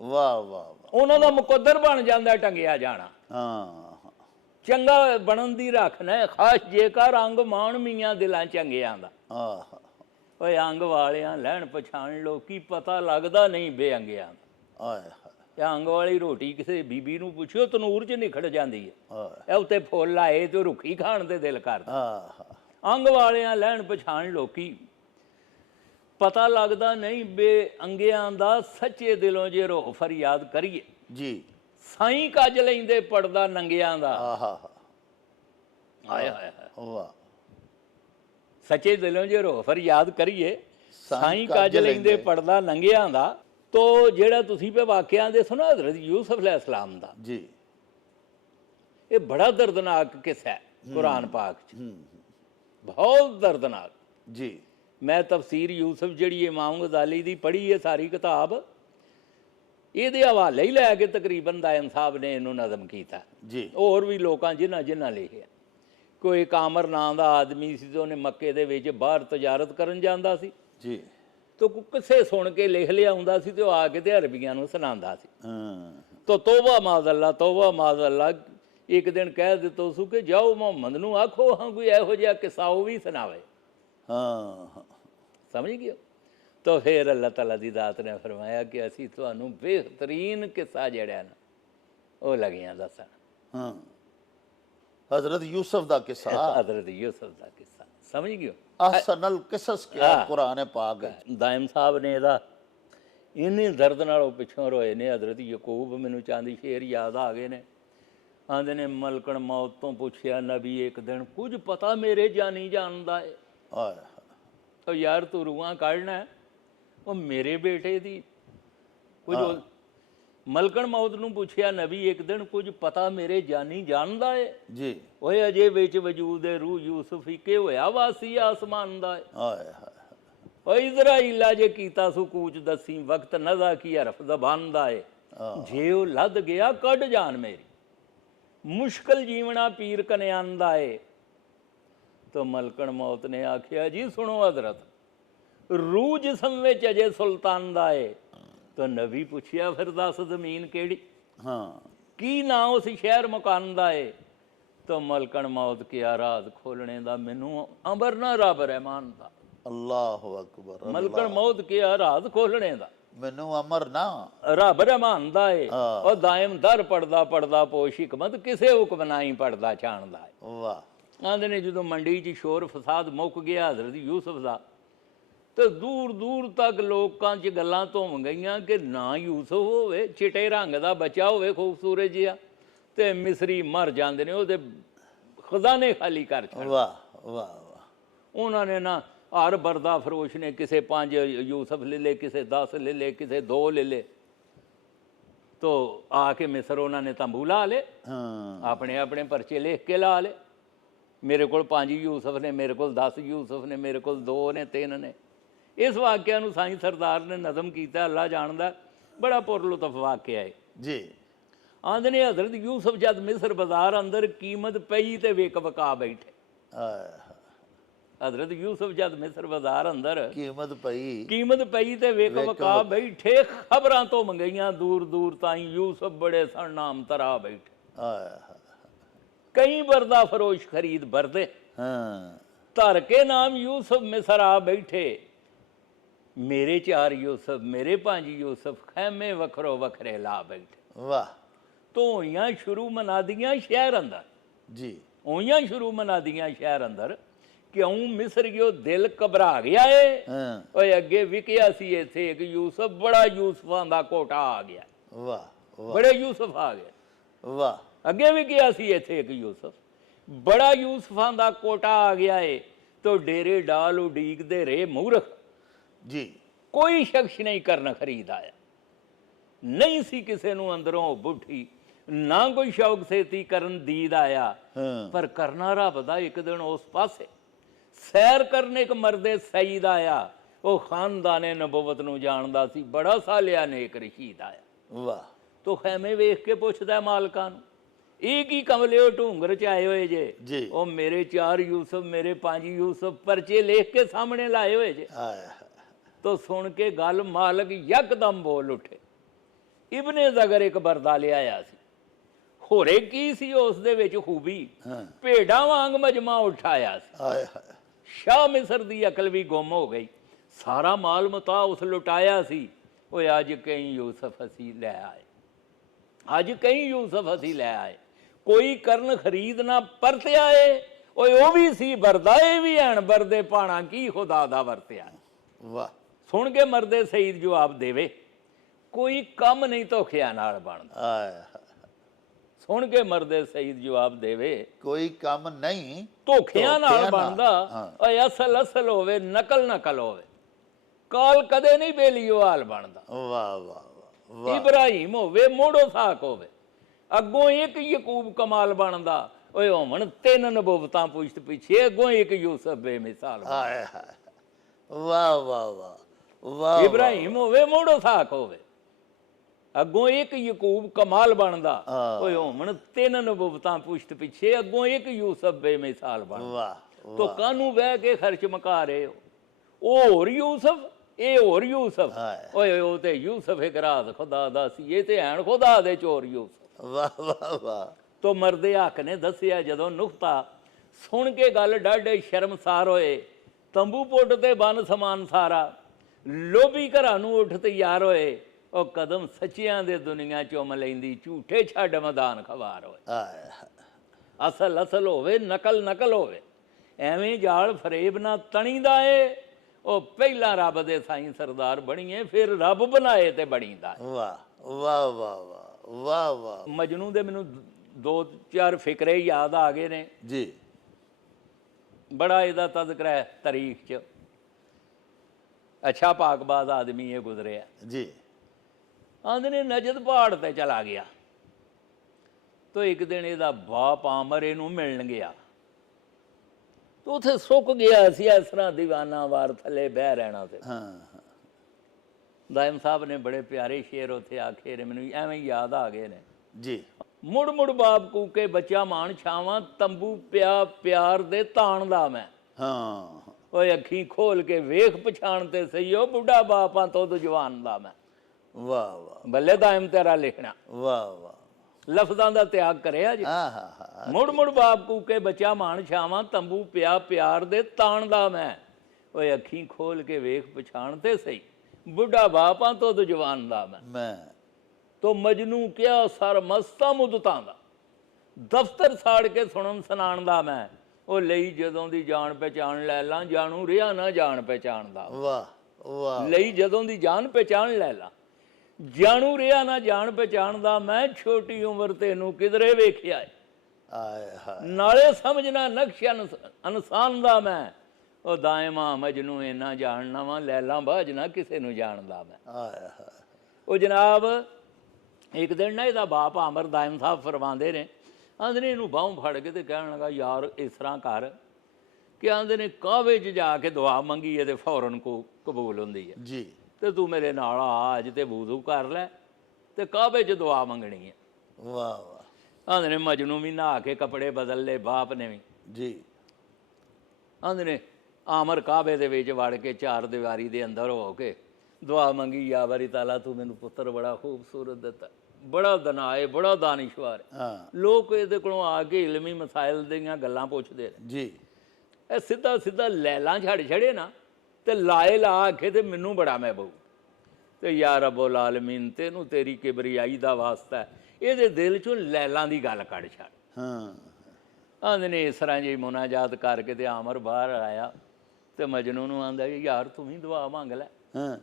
ਵਾਹ ਵਾਹ, ਉਹਨਾਂ ਦਾ ਮੁਕੱਦਰ ਬਣ ਜਾਂਦਾ ਟੰਗਿਆ ਜਾਣਾ। ਚੰਗਾ ਬਣਨ ਦੀ ਰੱਖਣਾ ਖਾਸ, ਜੇਕਰ ਅੰਗ ਮਾਣ ਮੀਆਂ ਦਿਲਾਂ ਚੰਗਿਆਂ ਦਾ। ਓਏ ਅੰਗ ਵਾਲਿਆਂ ਲੈਣ ਪਛਾਣ ਲੋ, ਕੀ ਪਤਾ ਲੱਗਦਾ ਨਹੀਂ ਬੇਅੰਗਿਆਂ ਦਾ। ਅੰਗ ਵਾਲੀ ਰੋਟੀ ਕਿਸੇ ਬੀਬੀ ਨੂੰ ਪੁੱਛਿਓ ਤਨੂਰ 'ਚ ਨਿਖੜ ਜਾਂਦੀ ਹੈ, ਇਹ ਉੱਤੇ ਫੁੱਲ ਆਏ ਤੇ ਰੁੱਖੀ ਖਾਣ ਦੇ ਦਿਲ ਕਰਦਾ। ਅੰਗ ਵਾਲਿਆਂ ਲੈਣ ਪਛਾਣ ਲੋਕੀ, ਪਤਾ ਲੱਗਦਾ ਨਹੀਂ ਬੇਅੰਗਿਆਂ ਦਾ। ਸੱਚੇ ਦਿਲੋਂ ਜੇ ਰੋਹ ਫਰਿਆਦ ਕਰੀਏ ਜੀ, ਸਾਈਂ ਕੱਜ ਲੈਂਦੇ ਪੜਦਾ ਨੰਗਿਆਂ ਦਾ। ਆਏ ਹਾਏ ਵਾਹ। ਸੱਚੇ ਦਿਲੋਂ ਜੇ ਰੋਹ ਫਰਿਆਦ ਕਰੀਏ ਸਾਈਂ ਕੱਜ ਲੈਂਦੇ ਪੜਦਾ ਨੰਗਿਆਂ ਦਾ। ਤੋ ਜਿਹੜਾ ਤੁਸੀਂ ਪੇ ਵਾਕਿਆਂ ਦੇ ਸੁਣੋ ਹਜ਼ਰਤ ਯੂਸਫ ਅਲੈਹਿਸਲਾਮ ਦਾ ਜੀ, ਇਹ ਬੜਾ ਦਰਦਨਾਕ ਕਿੱਸਾ ਹੈ ਕੁਰਾਨ ਪਾਕ 'ਚ, ਬਹੁਤ ਦਰਦਨਾਕ ਜੀ। ਮੈਂ ਤਫਸੀਰ ਯੂਸਫ ਜਿਹੜੀ ਇਮਾਮ ਗਜ਼ਾਲੀ ਦੀ ਪੜ੍ਹੀ ਹੈ ਸਾਰੀ ਕਿਤਾਬ, ਇਹਦੇ ਹਵਾਲੇ ਹੀ ਲੈ ਕੇ ਤਕਰੀਬਨ ਦਾਇਮ ਸਾਹਿਬ ਨੇ ਇਹਨੂੰ ਨਜ਼ਮ ਕੀਤਾ ਜੀ। ਹੋਰ ਵੀ ਲੋਕਾਂ ਜਿਨ੍ਹਾਂ ਲਿਖਿਆ। ਕੋਈ ਕਾਮਰ ਨਾਂ ਦਾ ਆਦਮੀ ਸੀ ਤੇ ਉਹਨੇ ਮੱਕੇ ਦੇ ਵਿੱਚ ਬਾਹਰ ਤਜਾਰਤ ਕਰਨ ਜਾਂਦਾ ਸੀ ਜੀ, ਤੋ ਕਿਸੇ ਸੁਣ ਕੇ ਲਿਖ ਲਿਆ ਹੁੰਦਾ ਸੀ ਤੇ ਉਹ ਆ ਕੇ ਤੇ ਅਰਬੀਆਂ ਨੂੰ ਸੁਣਾਉਂਦਾ ਸੀ। ਤੋ ਤੋਬਾ ਮਾਜ਼ਅੱਲਾ, ਤੋਬਾ ਮਾਜ਼ਅੱਲਾ, ਇੱਕ ਦਿਨ ਕਹਿ ਦਿੱਤਾ ਸੂ ਕਿ ਜਾਓ ਮੁਹੰਮਦ ਨੂੰ ਆਖੋ ਹਾਂ ਕੋਈ ਇਹੋ ਜਿਹਾ ਕਿੱਸਾ ਉਹ ਵੀ ਸੁਣਾਵੇ। ਸਮਝ ਗਏ? ਤਾਂ ਫਿਰ ਅੱਲਾਹ ਤਾਲਾ ਦੀ ਦਾਤ ਨੇ ਫਰਮਾਇਆ ਕਿ ਅਸੀਂ ਤੁਹਾਨੂੰ ਬਿਹਤਰੀਨ ਕਿੱਸਾ ਜਿਹੜਾ ਨਾ ਉਹ ਲੱਗੀਆਂ ਦੱਸਣ। ਹਾਂ, ਹਜ਼ਰਤ ਯੂਸਫ ਦਾ ਕਿੱਸਾ, ਹਜ਼ਰਤ ਯੂਸਫ ਦਾ ਕਿੱਸਾ ਸਮਝ ਗਿਓ। ਅਹਸਨਲ ਕਿਸਸ ਕਿਹਾ ਕੁਰਾਨ ਪਾਕ ਹੈ। ਦਾਇਮ ਸਾਹਿਬ ਨੇ ਇਹਦਾ ਇੰਨੀ ਦਰਦ ਨਾਲ ਉਹ ਪਿੱਛੋਂ ਰੋਏ ਨੇ। ਹਜ਼ਰਤ ਯਕੂਬ, ਮੈਨੂੰ ਚਾਂਦੀ ਸ਼ੇਰ ਯਾਦ ਆ ਗਏ ਨੇ, ਆਂਦੇ ਨੇ ਮਲਕਣ ਮੌਤ ਤੋਂ ਪੁੱਛਿਆ ਨਬੀ ਇੱਕ ਦਿਨ, ਕੁਝ ਪਤਾ ਮੇਰੇ ਜਾਨੀ ਜਾਣਦਾ ਏ। ਆਏ ਉਹ ਯਾਰ ਤੂੰ ਰੂਹਾਂ ਕੱਢਣਾ, ਉਹ ਮੇਰੇ ਬੇਟੇ ਦੀ ਕੁਝ ਮਲਕਣ ਮੌਤ ਨੂੰ ਪੁੱਛਿਆ ਨਬੀ ਇੱਕ ਦਿਨ, ਕੁਝ ਪਤਾ ਮੇਰੇ ਜਾਨੀ ਜਾਣਦਾ ਏ ਜੀ। ਓਏ ਅਜੇ ਵਿੱਚ ਵਜੂਦ ਰੂਹ ਯੂਸਫ ਹੀ ਕਿ ਹੋਇਆ ਵਾਸੀ ਆਸਮਾਨ ਦਾ ਏ। ਆਏ ਓ ਇਜ਼ਰਾਈਲਾ ਜੇ ਕੀਤਾ ਸੂ ਕੂਚ ਦਸੀ, ਵਕਤ ਨਜ਼ਾ ਕੀ ਹਰਫ ਜ਼ਬਾਨ ਦਾ ਏ। ਜੇ ਉਹ ਲੱਦ ਗਿਆ ਕੱਢ ਜਾਨ ਮੇਰੀ, ਮੁਸ਼ਕਲ ਜੀਵਣਾ ਪੀਰ ਕਨਿਆਂਦਾ ਏ। तो मलकन मौत ने आखिया जी सुनो हजरत, रूह जिसम विच अजे सुल्तान दा है। तो नबी पुछिया फिर दस जमीन केड़ी, हाँ की ना उस शहर मकान दा है। तो मलकन मौत किया राज खोलने दा मैनू अमर ना रब रहमान दा। अल्लाह अकबर। मलकन मौत किया राज खोलने दा मैनू अमर ना रब रहमान दा है। और दायम दर पढ़दा पढ़दा पोश हिकमत, किसे हुक्म ना ही पढ़दा छाणदा है। वाह। ਆਂਦੇ ਨੇ ਜਦੋਂ ਮੰਡੀ 'ਚ ਸ਼ੋਰ ਫਸਾਦ ਮੁੱਕ ਗਿਆ ਹਜ਼ਰਤ ਯੂਸਫ ਦਾ, ਤੇ ਦੂਰ ਦੂਰ ਤੱਕ ਲੋਕਾਂ 'ਚ ਗੱਲਾਂ ਧੁੰਮ ਗਈਆਂ ਕਿ ਨਾ ਯੂਸਫ ਹੋਵੇ, ਚਿੱਟੇ ਰੰਗ ਦਾ ਬੱਚਾ ਹੋਵੇ ਖੂਬਸੂਰਤ ਜਿਹਾ, ਤੇ ਮਿਸਰੀ ਮਰ ਜਾਂਦੇ ਨੇ, ਉਹਦੇ ਖਜ਼ਾਨੇ ਖਾਲੀ ਕਰ ਛੱਡ। ਵਾਹ ਵਾਹ ਵਾਹ। ਉਹਨਾਂ ਨੇ ਨਾ ਹਰ ਬਰਦਾ ਫਰੋਸ਼ ਨੇ ਕਿਸੇ 5 ਯੂਸਫ ਲੈ ਲੇ, ਕਿਸੇ 10 ਲੈ ਲੇ, ਕਿਸੇ 2 ਲੈ ਲੇ। ਤੋ ਆ ਕੇ ਮਿਸਰ ਉਹਨਾਂ ਨੇ ਤੰਬੂ ਲਾ ਲੇ, ਆਪਣੇ ਆਪਣੇ ਪਰਚੇ ਲਿਖ ਕੇ ਲਾ ਲੇ। ਮੇਰੇ ਕੋਲ 5 ਯੂਸਫ ਨੇ, ਮੇਰੇ ਕੋਲ 10 ਯੂਸਫ ਨੇ, ਮੇਰੇ ਕੋਲ 2 ਨੇ, 3 ਨੇ। ਇਸ ਵਾਕਿਆ ਨੂੰ ਸਾਈਂ ਸਰਦਾਰ ਨੇ ਨਜ਼ਮ ਕੀਤਾ, ਅੱਲਾ ਜਾਣਦਾ, ਬੜਾ ਪੁਰਲੁਤਫ ਵਾਕਿਆ ਹੈ ਜੀ। ਆਂਦੇ ਨੇ ਹਜ਼ਰਤ ਯੂਸਫ ਜਦ ਮਿਸਰ ਬਾਜ਼ਾਰ ਅੰਦਰ ਕੀਮਤ ਪਈ ਤੇ ਵੇਖ ਵਕਾ ਬੈਠੇ। ਹਜ਼ਰਤ ਯੂਸਫ ਜਦ ਮਿਸਰ ਬਾਜ਼ਾਰ ਅੰਦਰ ਕੀਮਤ ਪਈ ਤੇ ਵੇਖ ਵਕਾ ਬੈਠੇ। ਖਬਰਾਂ ਤੋਂ ਮੰਗਈਆਂ ਦੂਰ ਦੂਰ ਤਾਈਂ, ਯੂਸਫ ਬੜੇ ਸਣ ਨਾਮ ਤਰਾ ਬੈਠੇ। ਕਈ ਬਰਦਾ ਫਰੋਸ਼ ਖਰੀਦ ਬਰਦੇ, ਧਰ ਕੇ ਨਾਮ ਯੂਸਫ ਮਿਸਰ ਆ ਬੈਠੇ। ਮੇਰੇ 4 ਯੂਸਫ, ਮੇਰੇ 5 ਯੂਸਫ, ਖੈਮੇ ਵੱਖਰੋ ਵੱਖਰੇ ਲਾ ਬੈਠੇ। ਵਾਹ। ਤੋਂ ਹੋਈਆਂ ਸ਼ੁਰੂ ਮਨਾਦੀਆਂ ਸ਼ਹਿਰ ਅੰਦਰ ਜੀ, ਹੋਈਆਂ ਸ਼ੁਰੂ ਮਨਾਦੀਆਂ ਸ਼ਹਿਰ ਅੰਦਰ, ਕਿਉਂ ਮਿਸਰ ਗਿਓ ਦਿਲ ਘਬਰਾ ਗਿਆ ਏ। ਓਏ ਅੱਗੇ ਵਿਕਿਆ ਸੀ ਇੱਥੇ ਇੱਕ ਯੂਸਫ, ਬੜਾ ਯੂਸਫਾਂ ਦਾ ਕੋਟਾ ਆ ਗਿਆ। ਵਾਹ। ਬੜੇ ਯੂਸਫ ਆ ਗਏ। ਵਾਹ। ਅੱਗੇ ਵੀ ਗਿਆ ਸੀ ਇੱਥੇ ਇੱਕ ਯੂਸਫ, ਬੜਾ ਯੂਸਫਾਂ ਦਾ ਕੋਟਾ ਆ ਗਿਆ ਏ। ਤੋ ਡੇਰੇ ਡਾਲ ਉਡੀਕਦੇ ਰਹੇ ਮੂਰਖ ਜੀ, ਕੋਈ ਸ਼ਖਸ ਨਹੀਂ ਕਰਨ ਖਰੀਦ ਆਇਆ। ਨਹੀਂ ਸੀ ਕਿਸੇ ਨੂੰ ਅੰਦਰੋਂ ਬੁੱਢੀ, ਨਾ ਕੋਈ ਸ਼ੌਕ ਸੇਤੀ ਕਰਨ ਦੀਦ ਆਇਆ। ਪਰ ਕਰਨਾ ਰੱਬ ਦਾ ਇੱਕ ਦਿਨ ਉਸ ਪਾਸੇ, ਸੈਰ ਕਰਨ ਇੱਕ ਮਰਦੇ ਸਈਦ ਆਇਆ। ਉਹ ਖਾਨਦਾਨੇ ਨਬੂਵਤ ਨੂੰ ਜਾਣਦਾ ਸੀ, ਬੜਾ ਸਾਲਿਆ ਨੇਕ ਰਸ਼ੀਦ ਆਇਆ। ਵਾਹ। ਤੋ ਖੈਮੇ ਵੇਖ ਕੇ ਪੁੱਛਦਾ ਮਾਲਕਾਂ ਨੂੰ, ਇਹ ਕੀ ਕਮਲਿਓ ਢੂੰਗਰ ਚ ਆਏ ਹੋਏ ਜੇ? ਉਹ ਮੇਰੇ 4 ਯੂਸਫ, ਮੇਰੇ 5 ਯੂਸਫ, ਪਰਚੇ ਲਿਖ ਕੇ ਸਾਹਮਣੇ ਲਾਏ ਹੋਏ ਜੇ। ਤੋ ਸੁਣ ਕੇ ਗੱਲ ਮਾਲਕ ਯਕਦਮ ਬੋਲ ਉੱਠੇ। ਇਬਨੇ ਜ਼ਗਰ ਇੱਕ ਬਰਦਾ ਲਿਆਇਆ ਸੀ, ਹੋਰੇ ਕੀ ਸੀ ਉਸ ਦੇ ਵਿੱਚ ਖੂਬੀ, ਭੇਡਾਂ ਵਾਂਗ ਮਜਮਾ ਉਠਾਇਆ ਸੀ। ਸ਼ਾਹ ਮਿਸਰ ਦੀ ਅਕਲ ਵੀ ਗੁੰਮ ਹੋ ਗਈ, ਸਾਰਾ ਮਾਲ ਮਤਾ ਉਸ ਲੁਟਾਇਆ ਸੀ। ਓਏ ਅੱਜ ਕਈ ਯੂਸਫ ਅਸੀਂ ਲੈ ਆਏ, ਅੱਜ ਕਈ ਯੂਸਫ ਅਸੀਂ ਲੈ ਆਏ। ਕੋਈ ਕਰਨ ਖਰੀਦ ਨਾ ਪਰਤਿਆ ਏ। ਓਏ ਉਹ ਵੀ ਸੀ ਬਰਦਾ, ਇਹ ਵੀ ਐਣ ਬਰਦੇ ਪਾਣਾ ਕੀ ਖੁਦਾ ਦਾ ਵਰਤਿਆ। ਵਾਹ। ਸੁਣ ਕੇ ਮਰਦੇ ਸਈਦ ਜਵਾਬ ਦੇਵੇ, ਕੋਈ ਕੰਮ ਨਹੀਂ ਧੋਖਿਆਂ ਨਾਲ ਬਣਦਾ। ਸੁਣ ਕੇ ਮਰਦੇ ਸਈਦ ਜਵਾਬ ਦੇਵੇ, ਕੋਈ ਕੰਮ ਨਹੀਂ ਧੋਖਿਆਂ ਨਾਲ ਬਣਦਾ। ਓਏ ਅਸਲ ਅਸਲ ਹੋਵੇ, ਨਕਲ ਨਕਲ ਹੋਵੇ, ਕਾਲ ਕਦੇ ਨਹੀਂ ਬੇਲੀਓ ਹਾਲ ਬਣਦਾ। ਵਾਹ ਵਾਹ। ਇਬਰਾਹੀਮ ਹੋਵੇ, ਮੋੜੋ ਸਾਕ ਹੋਵੇ, ਅੱਗੋਂ ਇੱਕ ਯਕੂਬ ਕਮਾਲ ਬਣਦਾ। ਓਏ ਹੋਵਣ 3 ਨਬੂਵਤਾਂ ਪੁਸ਼ਤ ਪਿੱਛੇ, ਅੱਗੋਂ ਇੱਕ ਯੂਸਫ ਬੇਮਿਸਾਲ। ਵਾਹ ਵਾਹ ਵਾਹ। ਇਬਰਾਹੀਮ ਹੋਵੇ, ਮੋੜੋ ਸਾਕ ਹੋਵੇ, ਅੱਗੋਂ ਇੱਕ ਯਕੂਬ ਕਮਾਲ ਬਣਦਾ। ਓਏ ਹੋਵਣ 3 ਨਬੂਵਤਾਂ ਪੁਸ਼ਤ ਪਿੱਛੇ, ਅੱਗੋਂ ਇੱਕ ਯੂਸਫ ਬੇਮਿਸਾਲ ਬਣਦਾ। ਤੋ ਕਾਹਨੂੰ ਬਹਿ ਕੇ ਖਰਚ ਮਕਾ ਰਹੇ ਹੋ? ਉਹ ਹੋਰ ਯੂਸਫ, ਇਹ ਹੋਰ ਯੂਸਫ। ਓਏ ਉਹ ਤੇ ਯੂਸਫ ਇੱਕ ਰਾਤ ਖੁਦਾ ਦਾ ਸੀ, ਇਹ ਤੇ ਐਨ ਖੁਦਾ ਦੇ ਚੋਰ ਯੂਸਫ। ਵਾਹ ਵਾਹ ਵਾਹ। ਤੋ ਮਰਦੇ ਹੱਕ ਨੇ ਦੱਸਿਆ ਜਦੋਂ ਨੁਕਤਾ, ਸੁਣ ਕੇ ਗੱਲ ਡਾਢੇ ਸ਼ਰਮਸਾਰ ਹੋਏ। ਤੰਬੂ ਪੁੱਟ ਤੇ ਬੰਨ ਸਮਾਨ ਸਾਰਾ, ਲੋਭੀ ਘਰਾਂ ਨੂੰ ਉੱਠ ਤਿਆਰ ਹੋਏ, ਉਹ ਕਦਮ ਸੱਚਿਆਂ ਦੇ ਦੁਨੀਆ ਚੁੰਮ ਲੈਂਦੀ, ਝੂਠੇ ਛੱਡ ਮੈਦਾਨ ਖਵਾਰ ਹੋਏ। ਆਏ ਅਸਲ ਅਸਲ ਹੋਵੇ, ਨਕਲ ਨਕਲ ਹੋਵੇ, ਐਵੇਂ ਜਾਲ ਫਰੇਬ ਨਾ ਤਣੀਦਾ ਏ। ਉਹ ਪਹਿਲਾਂ ਰੱਬ ਦੇ ਸਾਈਂ ਸਰਦਾਰ ਬਣੀਏ, ਫਿਰ ਰੱਬ ਬਣਾਏ ਤੇ ਬਣੀਦਾ ਏ। ਵਾਹ ਵਾਹ ਵਾਹ ਵਾਹ ਵਾਹ ਵਾਹ ਮਜਨੂ ਦੇ ਮੈਨੂੰ 2-4 ਫਿਕਰੇ ਯਾਦ ਆ ਗਏ ਨੇ, ਜੀ। ਬੜਾ ਇਹਦਾ ਤਜ਼ਕਰਾ ਹੈ ਤਾਰੀਖ 'ਚ। ਅੱਛਾ ਪਾਕਬਾਜ਼ ਆਦਮੀ ਇਹ ਗੁਜ਼ਰਿਆ। ਜੀ। ਆਂਦੇ ਨੇ ਨਜਦ ਪਹਾੜ ਤੇ ਚਲਾ ਗਿਆ, ਤੋ ਇੱਕ ਦਿਨ ਇਹਦਾ ਬਾਪ ਆਮਰ ਇਹਨੂੰ ਮਿਲਣ ਗਿਆ, ਤੋ ਉੱਥੇ ਸੁੱਕ ਗਿਆ ਸੀ, ਇਸ ਤਰ੍ਹਾਂ ਦੀਵਾਨਾ ਵਾਰ ਥੱਲੇ ਬਹਿ ਰਹਿਣਾ ਤੇ। ਹਾਂ ਦਾਇਮ ਸਾਹਿਬ ਨੇ ਬੜੇ ਪਿਆਰੇ ਸ਼ੇਰ ਉੱਥੇ ਆਖੇ ਨੇ, ਮੈਨੂੰ ਐਵੇਂ ਯਾਦ ਆ ਗਏ ਨੇ। ਜੀ। ਮੁੜ ਮੁੜ ਬਾਪ ਕੂਕੇ ਬੱਚਾ ਮਾਣ ਛਾਵਾਂ, ਤੰਬੂ ਪਿਆ ਪਿਆਰ ਦੇ ਤਾਣ ਦਾ ਮੈਂ। ਹਾਂ ਓਏ ਅੱਖੀਂ ਖੋਲ ਕੇ ਵੇਖ ਪਛਾਣ ਤੇ ਸਹੀ, ਉਹ ਬੁੱਢਾ ਬਾਪਾਂ ਤੋਂ ਜਵਾਨ ਦਾ ਮੈਂ। ਵਾਹ ਵਾਹ ਬੱਲੇ ਦਾਇਮ ਤੇਰਾ ਲਿਖਣਾ, ਵਾਹ ਵਾਹ ਲਫ਼ਜ਼ਾਂ ਦਾ ਤਿਆਗ ਕਰਿਆ ਜੀ। ਆਹਾ ਮੁੜ ਮੁੜ ਬਾਪ ਕੂਕੇ ਬੱਚਾ ਮਾਣ ਛਾਵਾਂ, ਤੰਬੂ ਪਿਆ ਪਿਆਰ ਦੇ ਤਾਣ ਦਾ ਮੈਂ। ਓਏ ਅੱਖੀਂ ਖੋਲ ਕੇ ਵੇਖ ਪਛਾਣ ਤੇ ਸਹੀ, ਬੁੱਢਾ ਬਾਪਾਂ ਤੋਂ ਜਵਾਨ ਦਾ ਮੈਂ। ਤੋ ਮਜਨੂ ਕਿਹਾ ਸਰ ਮਸਤਾ ਮੁਦਤਾਂ ਦਾ, ਦਫ਼ਤਰ ਸਾੜ ਕੇ ਸੁਣਨ ਸੁਣਾਣ ਦਾ ਮੈਂ। ਉਹ ਲਈ ਜਦੋਂ ਦੀ ਜਾਣ ਪਹਿਚਾਣ ਲੈ ਲਾਂ, ਜਾਣੂ ਰਿਹਾ ਨਾ ਜਾਣ ਪਹਿਚਾਣ ਦਾ। ਵਾਹ ਵਾਹ ਲਈ ਜਦੋਂ ਦੀ ਜਾਣ ਪਹਿਚਾਣ ਲੈ ਲਾਂ, ਜਾਣੂ ਰਿਹਾ ਨਾ ਜਾਣ ਪਹਿਚਾਣ ਦਾ ਮੈਂ। ਛੋਟੀ ਉਮਰ ਤੈਨੂੰ ਕਿਧਰੇ ਵੇਖਿਆ ਏ, ਆਏ ਹਾਏ ਨਾਲੇ ਸਮਝਣਾ ਨਕਸ਼ ਇਨਸਾਨ ਦਾ ਮੈਂ। ਉਹ ਦਾਇਮਾ ਮਜਨੂ ਇੰਨਾ ਜਾਣਨਾ ਵਾ, ਲੈਲਾ ਬਾਝਣਾ ਕਿਸੇ ਨੂੰ ਜਾਣਦਾ ਮੈਂ। ਆਏ ਹਾਏ ਉਹ ਜਨਾਬ ਇੱਕ ਦਿਨ ਨਾ ਇਹਦਾ ਬਾਪ ਆਮਰ ਦਾਇਮ ਸਾਹਿਬ ਫਰਮਾਉਂਦੇ ਨੇ, ਆਂਦੇ ਨੇ ਇਹਨੂੰ ਬਾਹੋਂ ਫੜ ਕੇ ਤੇ ਕਹਿਣ ਲੱਗਾ, ਯਾਰ ਇਸ ਤਰ੍ਹਾਂ ਕਰ ਕਿ ਆਂਦੇ ਨੇ ਕਾਹਵੇ 'ਚ ਜਾ ਕੇ ਦੁਆ ਮੰਗੀ ਤੇ ਫੌਰਨ ਕਬੂਲ ਹੁੰਦੀ ਹੈ। ਜੀ। ਤੇ ਤੂੰ ਮੇਰੇ ਨਾਲ ਆ ਅੱਜ ਤੇ ਵੂਜ਼ੂ ਕਰ ਲੈ ਤੇ ਕਾਹਵੇ 'ਚ ਦੁਆ ਮੰਗਣੀ ਹੈ। ਵਾਹ ਵਾਹ ਆਂਦੇ ਨੇ ਮਜਨੂ ਵੀ ਨਹਾ ਕੇ ਕੱਪੜੇ ਬਦਲ ਲਏ, ਬਾਪ ਨੇ ਵੀ। ਜੀ। ਆਂਦੇ ਨੇ ਆਮਰ ਕਾਹਵੇ ਦੇ ਵਿੱਚ ਵੜ ਕੇ ਚਾਰ ਦੀਵਾਰੀ ਦੇ ਅੰਦਰ ਹੋ ਕੇ ਦੁਆ ਮੰਗੀ, ਯਾ ਬਾਰੀ ਤਾਲਾ ਤੂੰ ਮੈਨੂੰ ਪੁੱਤਰ ਬੜਾ ਖੂਬਸੂਰਤ ਦਿੱਤਾ, ਬੜਾ ਦਨਾਏ, ਬੜਾ ਦਾਨਿਸ਼ਵਾਰ। ਹਾਂ ਲੋਕ ਇਹਦੇ ਕੋਲੋਂ ਆ ਕੇ ਇਲਮੀ ਮਸਾਇਲ ਦੀਆਂ ਗੱਲਾਂ ਪੁੱਛਦੇ ਨੇ। ਜੀ। ਇਹ ਸਿੱਧਾ ਸਿੱਧਾ ਲੈਲਾਂ ਛੱਡ ਛੜੇ ਨਾ ਤੇ ਲਾਏ ਲਾ ਆਖੇ ਤੇ ਮੈਨੂੰ ਬੜਾ ਮਹਿਬੂਬ ਤੇ ਯਾ ਰੱਬੁਲ ਆਲਮੀਨ ਤੈਨੂੰ ਤੇਰੀ ਕਿਬਰਿਆਈ ਦਾ ਵਾਸਤਾ ਹੈ, ਇਹਦੇ ਦਿਲ 'ਚੋਂ ਲੈਲਾਂ ਦੀ ਗੱਲ ਕੱਢ ਛੱਡ। ਹਾਂ ਆਂਦੇ ਨੇ ਇਸ ਤਰ੍ਹਾਂ ਜੀ ਮੁਨਾਜਾਤ ਕਰਕੇ ਤੇ ਆਮਰ ਬਾਹਰ ਆਇਆ ਤੇ ਮਜਨੂ ਨੂੰ ਆਂਦਾ ਯਾਰ ਤੂੰ ਵੀ ਦੁਆ ਮੰਗ ਲੈ। ਹਾਂ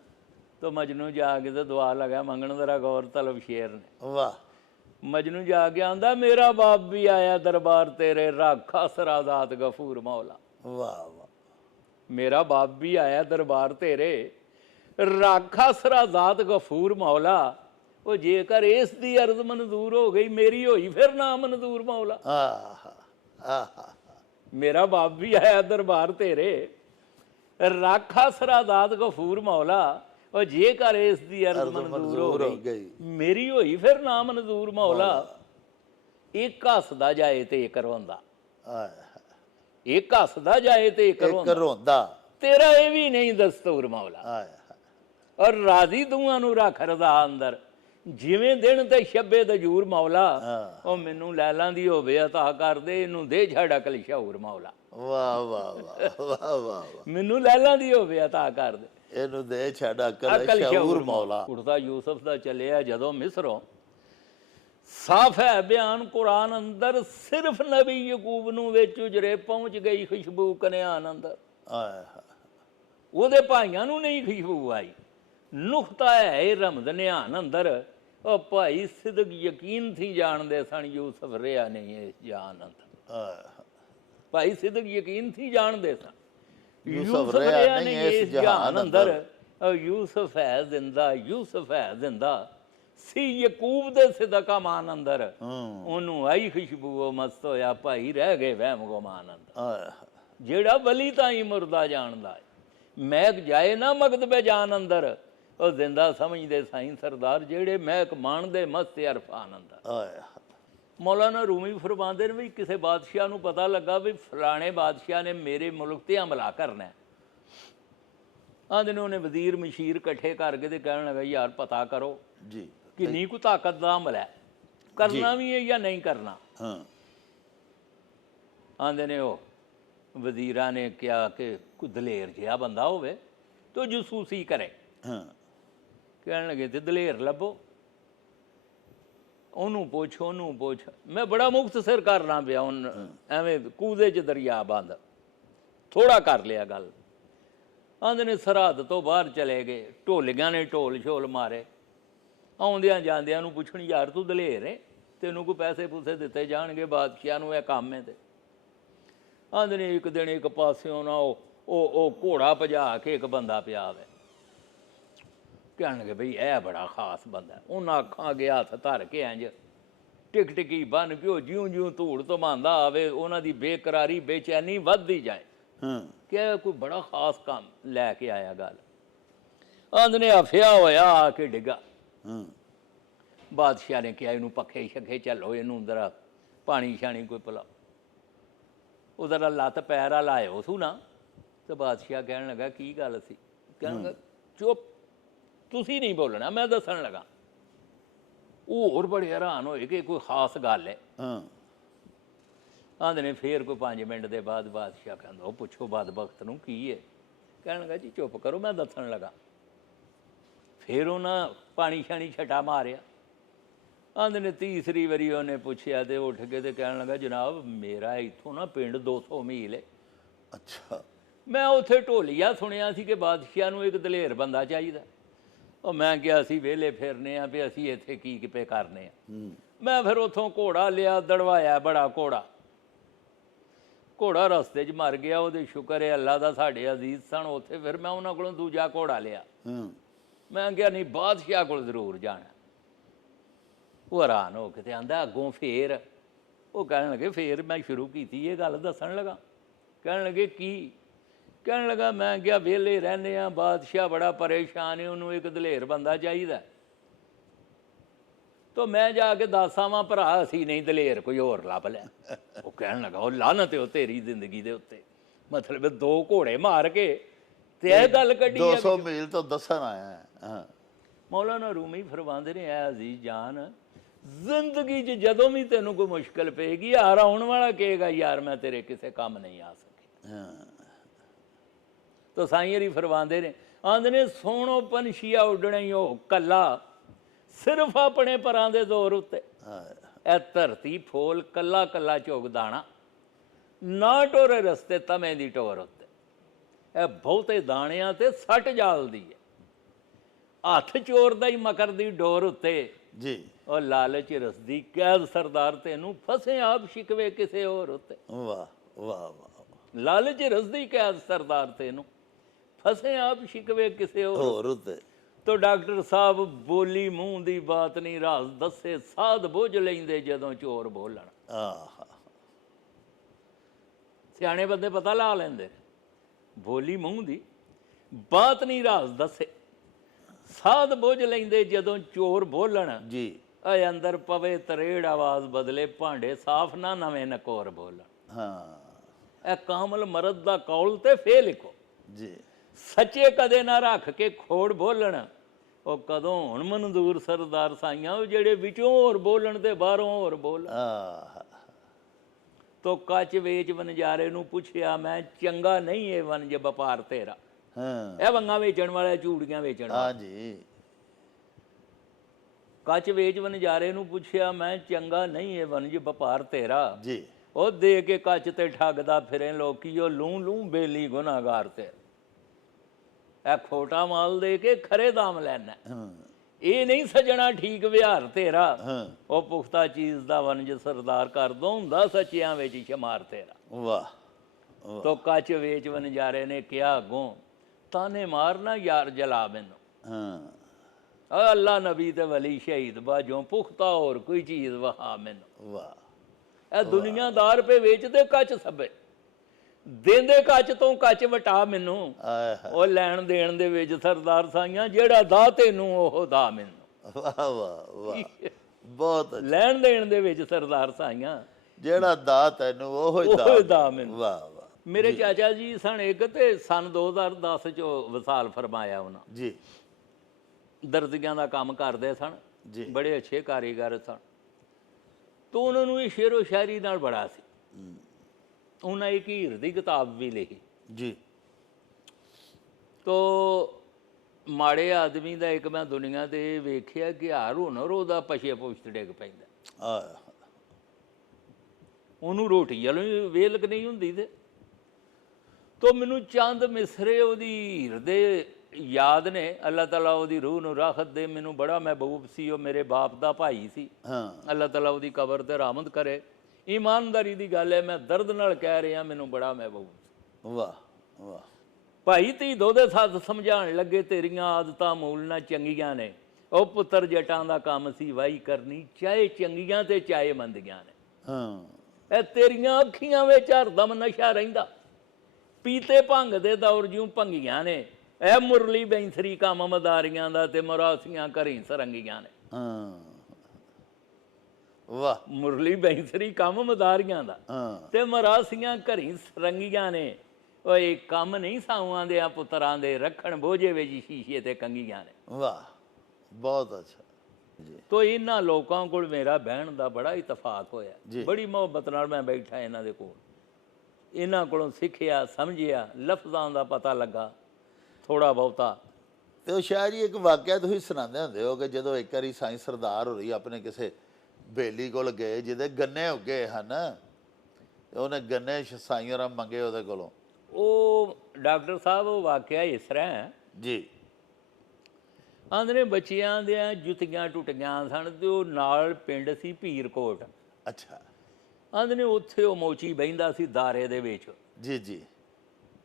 तो मजनू जाके तो दुआ लगा मंगण, जरा गौर तलब शेर ने। वाह। मजनू जाके आंदा मेरा बाप भी आया दरबार तेरे, राखा सरादात गफूर मौला। वाह वाह। मेरा बाप भी आया दरबार तेरे, राखा सरादात गफूर मौला। वो जेकर इस दी अर्ज मंजूर हो गई, मेरी होई फिर ना मंजूर मौला। मेरा बाप भी आया दरबार तेरे, राखा सरादात गफूर मौला। और जेकर इस दी अर्ज मंजूर हो गई, मेरी होई फिर ना मंजूर मौला। एक हसदा जाए ते एक रोंदा, एक हसदा जाए ते एक रोंदा, तेरा ये भी नहीं दस्तूर मौला। और राजी दूआं नूं रख रज़ा अंदर, जिवें दिन ते शब्बे दजूर मौला। ओ मैनू लैलां दी होवे अता कर दे, इनू दे छड़ अकल शऊर मौला। वाह वाह वाह वाह वाह। मैनू लैलां दी होवे अता कर दे, ਇਹਨੂੰ ਦੇ ਛੱਡ ਅਕਲ ਸ਼ਊਰ ਮੌਲਾ। ਉੜਦਾ ਯੂਸਫ ਦਾ ਚੱਲਿਆ ਜਦੋਂ ਮਿਸਰੋਂ, ਸਾਫ ਹੈ ਬਿਆਨ ਕੁਰਾਨ ਅੰਦਰ, ਸਿਰਫ ਨਬੀ ਯਕੂਬ ਨੂੰ ਵਿੱਚ ਉਜਰੇ ਪਹੁੰਚ ਗਈ ਖੁਸ਼ਬੂ ਕਨਿਆਨ ਅੰਦਰ। ਉਹਦੇ ਭਾਈਆਂ ਨੂੰ ਨਹੀਂ ਖੁਸ਼ਬੂ ਆਈ, ਨੁਕਤਾ ਹੈ ਇਹ ਰਮਜ਼ਨਿਆਨ ਅੰਦਰ। ਉਹ ਭਾਈ ਸਿਦਕ ਯਕੀਨ ਥੀ ਜਾਣਦੇ ਸਨ, ਯੂਸਫ ਰਿਹਾ ਨਹੀਂ ਇਸ ਜਾਨ ਅੰਦਰ। ਭਾਈ ਸਿਦਕ ਯਕੀਨ ਥੀ ਜਾਣਦੇ ਸਨ, यूसुफ रहा नहीं इस जहान अंदर। यूसुफ है जिंदा, यूसुफ है जिंदा, सी यकूब दे सिदका मान अंदर। ओनू आई खुशबू, मस्त होया भाई, रह गए वहम गुमान अंदर। जेड़ा वली ताई मुर्दा जानदा है, महक जाए ना मकतबे जान अंदर। और जिंदा समझदे साईं सरदार, जेड़े महक मानदे मस्त अरफान अंदर। मौलाना रूमी फरमाते ने भी किसी बादशाह को पता लगा भी फलाने बादशाह ने मेरे मुल्क ते हमला करना है। आंदे ने उन्हें वजीर मशीर इकट्ठे करके ते कहने लगा यार पता करो जी किन्नी को ताकत का हमला है, करना भी है या नहीं करना। आंदे ने वो वजीरा ने क्या कि कोई दलेर जिहा बंदा होवे ਤੋ ਜਸੂਸੀ ਕਰੇ। ਹਾਂ ਕਹਿਣ ਲੱਗੇ ਤੇ ਦਲੇਰ ਲੱਭੋ, ਉਹਨੂੰ ਪੁੱਛ ਉਹਨੂੰ ਪੁੱਛ। ਮੈਂ ਬੜਾ ਮੁਖਤਸਰ ਕਰਨਾ ਪਿਆ ਹੁਣ, ਐਵੇਂ ਕੂਦੇ 'ਚ ਦਰਿਆ ਬੰਦ, ਥੋੜਾ ਕਰ ਲਿਆ ਗੱਲ। ਆਂਦੇ ਨੇ ਸਰਹੱਦ ਤੋਂ ਬਾਹਰ ਚਲੇ ਗਏ, ਢੋਲੀਆਂ ਨੇ ਢੋਲ ਛੋਲ ਮਾਰੇ, ਆਉਂਦਿਆਂ ਜਾਂਦਿਆਂ ਨੂੰ ਪੁੱਛਣ ਯਾਰ ਤੂੰ ਦਲੇਰ ਹੈ, ਤੈਨੂੰ ਕੋਈ ਪੈਸੇ ਪੂਸੇ ਦਿੱਤੇ ਜਾਣਗੇ, ਬਾਦਸ਼ਾਹ ਨੂੰ ਇਹ ਕੰਮ ਹੈ। ਤੇ ਆਂਦੇ ਨੇ ਇੱਕ ਦਿਨ ਇੱਕ ਪਾਸਿਓਂ ਨਾ ਉਹ ਘੋੜਾ ਭਜਾ ਕੇ ਇੱਕ ਬੰਦਾ ਪਿਆ ਵੇ। ਕਹਿਣ ਲੱਗੇ ਬਈ ਇਹ ਬੜਾ ਖਾਸ ਬੰਦਾ। ਉਹਨਾਂ ਅੱਖਾਂ ਅੱਗੇ ਹੱਥ ਧਰ ਕੇ ਇੰਝ ਟਿਕ ਟਿਕੀ ਬੰਨ ਕੇ ਉਹ ਜਿਉਂ ਜਿਉਂ ਧੂੜ ਧਮਾਂਦਾ ਆਵੇ, ਉਹਨਾਂ ਦੀ ਬੇਕਰਾਰੀ ਬੇਚੈਨੀ ਵੱਧਦੀ ਜਾਏ ਕਿ ਇਹ ਕੋਈ ਬੜਾ ਖਾਸ ਕੰਮ ਲੈ ਕੇ ਆਇਆ। ਗੱਲ ਆਂਦੇ ਨੇ ਹਫਿਆ ਹੋਇਆ ਆ ਕੇ ਡਿੱਗਾ। ਬਾਦਸ਼ਾਹ ਨੇ ਕਿਹਾ ਇਹਨੂੰ ਪੱਖੇ ਸ਼ੱਖੇ ਝੱਲੋ, ਇਹਨੂੰ ਜ਼ਰਾ ਪਾਣੀ ਸ਼ਾਣੀ ਕੋਈ ਪਿਲਾਓ। ਉਹ ਜ਼ਰਾ ਲੱਤ ਪੈਰ ਲਾਇਓ ਸੂ ਨਾ। ਤੇ ਬਾਦਸ਼ਾਹ ਕਹਿਣ ਲੱਗਾ ਕੀ ਗੱਲ ਸੀ? ਕਹਿਣ ਲੱਗਾ ਚੁੱਪ, ਤੁਸੀਂ ਨਹੀਂ ਬੋਲਣਾ, ਮੈਂ ਦੱਸਣ ਲੱਗਾ। ਉਹ ਹੋਰ ਬੜੇ ਹੈਰਾਨ ਹੋਏ ਕਿ ਕੋਈ ਖਾਸ ਗੱਲ ਹੈ। ਆਂਦੇ ਨੇ ਫੇਰ ਕੋਈ 5 ਮਿੰਟ ਦੇ ਬਾਅਦ ਬਾਦਸ਼ਾਹ ਕਹਿੰਦਾ ਉਹ ਪੁੱਛੋ ਬਦਬਖਤ ਨੂੰ ਕੀ ਹੈ? ਕਹਿਣ ਲੱਗਾ ਜੀ ਚੁੱਪ ਕਰੋ, ਮੈਂ ਦੱਸਣ ਲੱਗਾ। ਫਿਰ ਉਹਨਾਂ ਪਾਣੀ ਸ਼ਾਣੀ ਛਟਾ ਮਾਰਿਆ। ਆਂਦੇ ਨੇ ਤੀਸਰੀ ਵਾਰੀ ਉਹਨੇ ਪੁੱਛਿਆ ਤੇ ਉੱਠ ਕੇ ਤੇ ਕਹਿਣ ਲੱਗਾ ਜਨਾਬ ਮੇਰਾ ਇੱਥੋਂ ਨਾ ਪਿੰਡ 200 ਮੀਲ ਹੈ। ਅੱਛਾ। ਮੈਂ ਉੱਥੇ ਢੋਲੀਆ ਸੁਣਿਆ ਸੀ ਕਿ ਬਾਦਸ਼ਾਹ ਨੂੰ ਇੱਕ ਦਲੇਰ ਬੰਦਾ ਚਾਹੀਦਾ। ਉਹ ਮੈਂ ਕਿਹਾ ਅਸੀਂ ਵਿਹਲੇ ਫਿਰਨੇ ਆ ਵੀ ਅਸੀਂ ਇੱਥੇ ਕੀ ਕਿਪੇ ਕਰਨੇ ਆ। ਮੈਂ ਫਿਰ ਉੱਥੋਂ ਘੋੜਾ ਲਿਆ, ਦੜਵਾਇਆ ਬੜਾ ਘੋੜਾ। ਘੋੜਾ ਰਸਤੇ 'ਚ ਮਰ ਗਿਆ, ਉਹਦੇ ਸ਼ੁਕਰ ਹੈ ਅੱਲਾ ਦਾ, ਸਾਡੇ ਅਜ਼ੀਜ਼ ਸਨ ਉੱਥੇ। ਫਿਰ ਮੈਂ ਉਹਨਾਂ ਕੋਲੋਂ ਦੂਜਾ ਘੋੜਾ ਲਿਆ। ਮੈਂ ਕਿਹਾ ਨਹੀਂ ਬਾਦਸ਼ਾਹ ਕੋਲ ਜ਼ਰੂਰ ਜਾਣਾ। ਉਹ ਹੈਰਾਨ ਹੋ ਕੇ ਤੇ ਆਂਦਾ ਅੱਗੋਂ ਫੇਰ? ਉਹ ਕਹਿਣ ਲੱਗੇ ਫੇਰ ਮੈਂ ਸ਼ੁਰੂ ਕੀਤੀ ਇਹ ਗੱਲ ਦੱਸਣ ਲੱਗਾ। ਕਹਿਣ ਲੱਗੇ ਕੀ? ਕਹਿਣ ਲੱਗਾ ਮੈਂ ਕਿਹਾ ਵਿਹਲੇ ਰਹਿੰਦੇ ਆ, ਬਾਦਸ਼ਾਹ ਬੜਾ ਪਰੇਸ਼ਾਨ ਹੈ, ਉਹਨੂੰ ਇੱਕ ਦਲੇਰ ਬੰਦਾ ਚਾਹੀਦਾ। ਤੋ ਮੈਂ ਜਾ ਕੇ ਦੱਸ ਆਵਾਂ ਭਰਾ ਅਸੀਂ ਨਹੀਂ ਦਲੇਰ ਕੋਈ ਹੋਰ ਲੱਭ ਲਿਆ। ਉਹ ਕਹਿਣ ਲੱਗਾ ਉਹ ਲਾਹਨਤ ਹੋ ਤੇਰੀ ਜ਼ਿੰਦਗੀ ਦੇ ਉੱਤੇ, ਮਤਲਬ 2 ਘੋੜੇ ਮਾਰ ਕੇ ਤੇ ਇਹ ਗੱਲ ਕੱਢੀ 200 ਮੀਲ ਤੋਂ ਦੱਸਣ ਆਇਆ। ਮੌਲਾਨਾ ਰੂਮੀ ਫਰਮਾਉਂਦੇ ਨੇ ਐ ਅਜ਼ੀਜ਼ ਜਾਨ, ਜ਼ਿੰਦਗੀ 'ਚ ਜਦੋਂ ਵੀ ਤੈਨੂੰ ਕੋਈ ਮੁਸ਼ਕਿਲ ਪਏਗੀ ਯਾਰ ਆਉਣ ਵਾਲਾ ਕਹੇਗਾ ਯਾਰ ਮੈਂ ਤੇਰੇ ਕਿਸੇ ਕੰਮ ਨਹੀਂ ਆ ਸਕਿਆ। ਤਾਂ ਸਾਈਂ ਹਰੀ ਫਰਮਾਉਂਦੇ ਨੇ, ਆਂਦੇ ਨੇ ਸੋਹਣੋ ਪੰਛੀਆ ਉੱਡਣਾ ਹੀ ਉਹ ਕੱਲਾ, ਸਿਰਫ ਆਪਣੇ ਪਰਾਂ ਦੇ ਜ਼ੋਰ ਉੱਤੇ। ਇਹ ਧਰਤੀ ਫੋਲ ਕੱਲਾ ਕੱਲਾ ਝੁਗ ਦਾਣਾ, ਨਾ ਟੋਰੇ ਰਸਤੇ ਤਮੇ ਦੀ ਟੋਰ ਉੱਤੇ। ਇਹ ਬਹੁਤੇ ਦਾਣਿਆਂ ਤੇ ਸੱਟ ਜਾਲਦੀ ਹੈ, ਹੱਥ ਚੋਰ ਦਾ ਹੀ ਮਕਰ ਦੀ ਡੋਰ ਉੱਤੇ ਜੀ। ਉਹ ਲਾਲਚ ਰਸਦੀ ਕੈਦ ਸਰਦਾਰ ਤੈਨੂੰ, ਫਸੇ ਆਪ ਸ਼ਿਕਵੇ ਕਿਸੇ ਹੋਰ ਉੱਤੇ। ਵਾਹ ਵਾਹ ਵਾਹ। ਲਾਲਚ ਰਸਦੀ ਕੈਦ ਸਰਦਾਰ ਤੈਨੂੰ, ਫਸੇ ਆਪ ਸ਼ਿਕਵੇ ਕਿਸੇ ਹੋਰ ਉੱਤੇ। ਤੋ ਡਾਕਟਰ ਸਾਹਿਬ ਬੋਲੀ ਮੂੰਹ ਦੀ ਬਾਤ ਨਹੀਂ ਰਾਜ਼ ਦੱਸੇ, ਸਾਧ ਬੁੱਝ ਲੈਂਦੇ ਜਦੋਂ ਚੋਰ ਬੋਲਣ। ਸਿਆਣੇ ਬੰਦੇ ਪਤਾ ਲਾ ਲੈਂਦੇ, ਬੋਲੀ ਮੂੰਹ ਦੀ ਬਾਤ ਨਹੀਂ ਰਾਜ਼ ਦੱਸੇ, ਸਾਧ ਬੁੱਝ ਲੈਂਦੇ ਜਦੋਂ ਚੋਰ ਬੋਲਣ। ਜੀ। ਅਏ ਅੰਦਰ ਪਵੇ ਤਰੇੜ ਆਵਾਜ਼ ਬਦਲੇ, ਭਾਂਡੇ ਸਾਫ਼ ਨਾ ਨਵੇਂ ਨਕੋਰ ਬੋਲਣ। ਇਹ ਕਾਮਲ ਮਰਦ ਦਾ ਕੌਲ ਤੇ ਫੇ ਲਿਖੋ ਜੀ। ਸੱਚੇ ਕਦੇ ਨਾ ਰੱਖ ਕੇ ਖੋੜ ਬੋਲਣ। ਉਹ ਕਦੋਂ ਹੁਣ ਮਨਜ਼ੂਰ ਸਰਦਾਰ ਸਾਈਆਂ, ਉਹ ਜਿਹੜੇ ਵਿੱਚੋਂ ਹੋਰ ਬੋਲਣ ਤੇ ਬਾਹਰੋਂ ਹੋਰ ਬੋਲਣ। ਤੋ ਕੱਚ ਵੇਚ ਵਣਜਾਰੇ ਨੂੰ ਪੁੱਛਿਆ ਮੈਂ, ਚੰਗਾ ਨਹੀਂ ਇਹ ਵਣਜ ਵਪਾਰ ਤੇਰਾ। ਇਹ ਵੰਗਾ ਵੇਚਣ ਵਾਲਾ, ਚੂੜੀਆਂ ਵੇਚਣ ਵਾਲਾ। ਜੀ। ਕੱਚ ਵੇਚ ਵਣਜਾਰੇ ਨੂੰ ਪੁੱਛਿਆ ਮੈਂ, ਚੰਗਾ ਨਹੀਂ ਇਹ ਵਣਜ ਵਪਾਰ ਤੇਰਾ। ਜੀ। ਉਹ ਦੇ ਕੇ ਕੱਚ ਤੇ ਠੱਗਦਾ ਫਿਰੇ ਲੋਕੀ, ਉਹ ਲੂੰ ਲੂੰ ਬੇਲੀ ਗੁਨਾਹਗਾਰ ਤੇ। ਇਹ ਖੋਟਾ ਮਾਲ ਦੇ ਕੇ ਖਰੇ ਦਾਮ ਲੈਣਾ, ਇਹ ਨਹੀਂ ਸਜਣਾ ਠੀਕ ਵਿਹਾਰ ਤੇਰਾ। ਉਹ ਪੁਖਤਾ ਚੀਜ਼ ਦਾ ਵਣਜ ਸਰਦਾਰ ਕਰ ਦੋ, ਹੁੰਦਾ ਸੱਚਿਆਂ ਵਿੱਚ ਸ਼ਮਾਰ ਤੇਰਾ। ਵਾਹ। ਤੋ ਕੱਚ ਵੇਚ ਵਣਜਾਰੇ ਨੇ ਕਿਹਾ ਅੱਗੋਂ, ਤਾਨੇ ਮਾਰਨਾ ਯਾਰ ਜਲਾ ਮੈਨੂੰ। ਅੱਲਾ ਨਬੀ ਤੇ ਵਲੀ ਸ਼ਹੀਦ ਬਾਝੋਂ, ਪੁਖਤਾ ਹੋਰ ਕੋਈ ਚੀਜ਼ ਵਹਾ ਮੈਨੂੰ। ਵਾਹ। ਇਹ ਦੁਨੀਆਦਾਰ ਪੇ ਵੇਚਦੇ ਕੱਚ ਸਭੇ, ਦੇਂਦੇ ਕੱਚ ਤੋਂ ਕੱਚ ਵਟਾ ਮੈਨੂੰ। ਉਹ ਲੈਣ ਦੇਣ ਦੇ ਵਿੱਚ ਸਰਦਾਰ ਸਾਈਆਂ, ਜਿਹੜਾ ਦਾ ਤੈਨੂੰ ਉਹ ਦਾ ਮੈਨੂੰ। ਵਾਹ ਵਾਹ ਵਾਹ। ਬਹੁਤ ਲੈਣ ਦੇਣ ਦੇ ਵਿੱਚ ਸਰਦਾਰ ਸਾਈਆਂ, ਜਿਹੜਾ ਦਾ ਤੈਨੂੰ ਉਹ ਦਾ ਮੈਨੂੰ। ਵਾਹ ਵਾਹ। ਮੇਰੇ ਚਾਚਾ ਜੀ ਸਨ ਇੱਕ, ਤੇ ਸਨ 2010 ਚ ਵਿਸਾਲ ਫਰਮਾਇਆ ਉਹਨਾਂ। ਜੀ। ਦਰਜ਼ੀਆਂ ਦਾ ਕੰਮ ਕਰਦੇ ਸਨ ਜੀ। ਬੜੇ ਅੱਛੇ ਕਾਰੀਗਰ ਸਨ। ਤਾਂ ਉਹਨਾਂ ਨੂੰ ਇਹ ਸ਼ੇਰੋ ਸ਼ਾਇਰੀ ਨਾਲ ਬੜਾ ਸੀ। ਉਹਨਾਂ ਇੱਕ ਹੀਰ ਦੀ ਕਿਤਾਬ ਵੀ ਲਿਖੀ। ਜੀ। ਤੋ ਮਾੜੇ ਆਦਮੀ ਦਾ ਇੱਕ ਮੈਂ ਦੁਨੀਆ ਤੇ ਇਹ ਵੇਖਿਆ ਕਿ ਹਰ ਹੁਨਰ ਉਹਦਾ ਪਛੇ ਪੁਸ਼ਤ ਡਿੱਗ ਪੈਂਦਾ, ਆਏ ਉਹਨੂੰ ਰੋਟੀ ਵੱਲੋਂ ਹੀ ਵੇਲਕ ਨਹੀਂ ਹੁੰਦੀ। ਤੋ ਮੈਨੂੰ ਚੰਦ ਮਿਸਰੇ ਉਹਦੀ ਹਿਰਦੇ ਯਾਦ ਨੇ। ਅੱਲਾਹ ਤਾਲਾ ਉਹਦੀ ਰੂਹ ਨੂੰ ਰਾਹਤ ਦੇ। ਮੈਨੂੰ ਬੜਾ ਮਹਿਬੂਬ ਸੀ, ਉਹ ਮੇਰੇ ਬਾਪ ਦਾ ਭਾਈ ਸੀ। ਹਾਂ ਅੱਲਾਹ ਤਾਲਾ ਉਹਦੀ ਕਬਰ ਤੇ ਰਹਿਮਤ ਕਰੇ। ਇਮਾਨਦਾਰੀ ਦੀ ਗੱਲ ਹੈ, ਮੈਂ ਦਰਦ ਨਾਲ ਕਹਿ ਰਿਹਾ, ਮੈਨੂੰ ਬੜਾ ਮਹਿਬੂਬ ਸੀ। ਵਾਹ ਵਾਹ। ਭਾਈ ਧੀ ਦੋਦੇ ਸਾਥ ਸਮਝਾਉਣ ਲੱਗੇ, ਤੇਰੀਆਂ ਆਦਤਾਂ ਮੂਲ ਨਾ ਚੰਗੀਆਂ ਨੇ। ਉਹ ਪੁੱਤਰ ਜਟਾਂ ਦਾ ਕੰਮ ਸੀ ਵਾਹੀ ਕਰਨੀ, ਚਾਹੇ ਚੰਗੀਆਂ ਤੇ ਚਾਹੇ ਮੰਦੀਆਂ ਨੇ। ਹਾਂ ਇਹ ਤੇਰੀਆਂ ਅੱਖੀਆਂ ਵਿੱਚ ਹਰਦਮ ਨਸ਼ਾ ਰਹਿੰਦਾ, ਪੀਤੇ ਭੰਗ ਦੇ ਦੌਰ ਜਿਉਂ ਭੰਗੀਆਂ ਨੇ। ਇਹ ਮੁਰਲੀ ਬੈਂਸਰੀ ਕੰਮ ਮਦਾਰੀਆਂ ਦਾ ਤੇ ਮਰਾਸੀਆਂ ਘਰੀ ਸਰੰਗੀਆਂ ਨੇ। ਹਾਂ ਵਾਹ। ਮੁਰਲੀ ਬੈਂਸਰੀ ਕੰਮ ਮਦਾਰੀਆਂ ਦਾ ਹਾਂ ਤੇ ਮਰਾਸੀਆਂ ਘਰੀ ਸਰੰਗੀਆਂ ਨੇ। ਉਹ ਇਹ ਕੰਮ ਨਹੀਂ ਸਾਵਾਂ ਦੇ ਪੁੱਤਰਾਂ ਦੇ, ਰੱਖਣ ਬੋਝੇ ਵਿੱਚ ਸ਼ੀਸ਼ੇ ਤੇ ਕੰਗੀਆਂ ਨੇ। ਵਾਹ ਬਹੁਤ ਅੱਛਾ ਜੀ। ਤੋ ਇਹਨਾਂ ਲੋਕਾਂ ਕੋਲ ਮੇਰਾ ਬਹਿਣ ਦਾ ਬੜਾ ਇਤਫਾਕ ਹੋਇਆ, ਜੀ। ਬੜੀ ਮੁਹੱਬਤ ਨਾਲ ਮੈਂ ਬੈਠਾ ਇਹਨਾਂ ਦੇ ਕੋਲ, ਇਹਨਾਂ ਕੋਲੋਂ ਸਿੱਖਿਆ, ਸਮਝਿਆ, ਲਫ਼ਜ਼ਾਂ ਦਾ ਪਤਾ ਲੱਗਾ ਥੋੜਾ ਬਹੁਤਾ। ਤੇ ਉਹ ਸ਼ਾਇਦ ਹੀ ਇੱਕ ਵਾਕਿਆ ਤੁਸੀਂ ਸੁਣਾਉਂਦੇ ਹੁੰਦੇ ਹੋ ਕਿ ਜਦੋਂ ਇੱਕ ਵਾਰੀ ਸਾਈਂ ਸਰਦਾਰ ਹੋਰੀ ਆਪਣੇ ਕਿਸੇ ਬੇਲੀ ਕੋਲ ਗਏ ਜਿਹਦੇ ਗੰਨੇ ਉੱਗੇ ਹਨ, ਤੇ ਉਹਨੇ ਗੰਨੇ ਸਾਈਂ ਹੋਰਾਂ ਮੰਗੇ ਉਹਦੇ ਕੋਲੋਂ। ਉਹ ਡਾਕਟਰ ਸਾਹਿਬ ਉਹ ਵਾਕਿਆ ਇਸ ਤਰ੍ਹਾਂ ਹੈ ਜੀ। ਆਂਦੇ ਨੇ ਬੱਚਿਆਂ ਦੀਆਂ ਜੁੱਤੀਆਂ ਟੁੱਟੀਆਂ ਸਨ ਤੇ ਉਹ ਨਾਲ ਪਿੰਡ ਸੀ ਭੀਰਕੋਟ। ਅੱਛਾ ਆਂਦੇ ਨੇ ਉੱਥੇ ਉਹ ਮੋਚੀ ਬਹਿੰਦਾ ਸੀ ਦਾਰੇ ਦੇ ਵਿੱਚ। ਜੀ ਜੀ।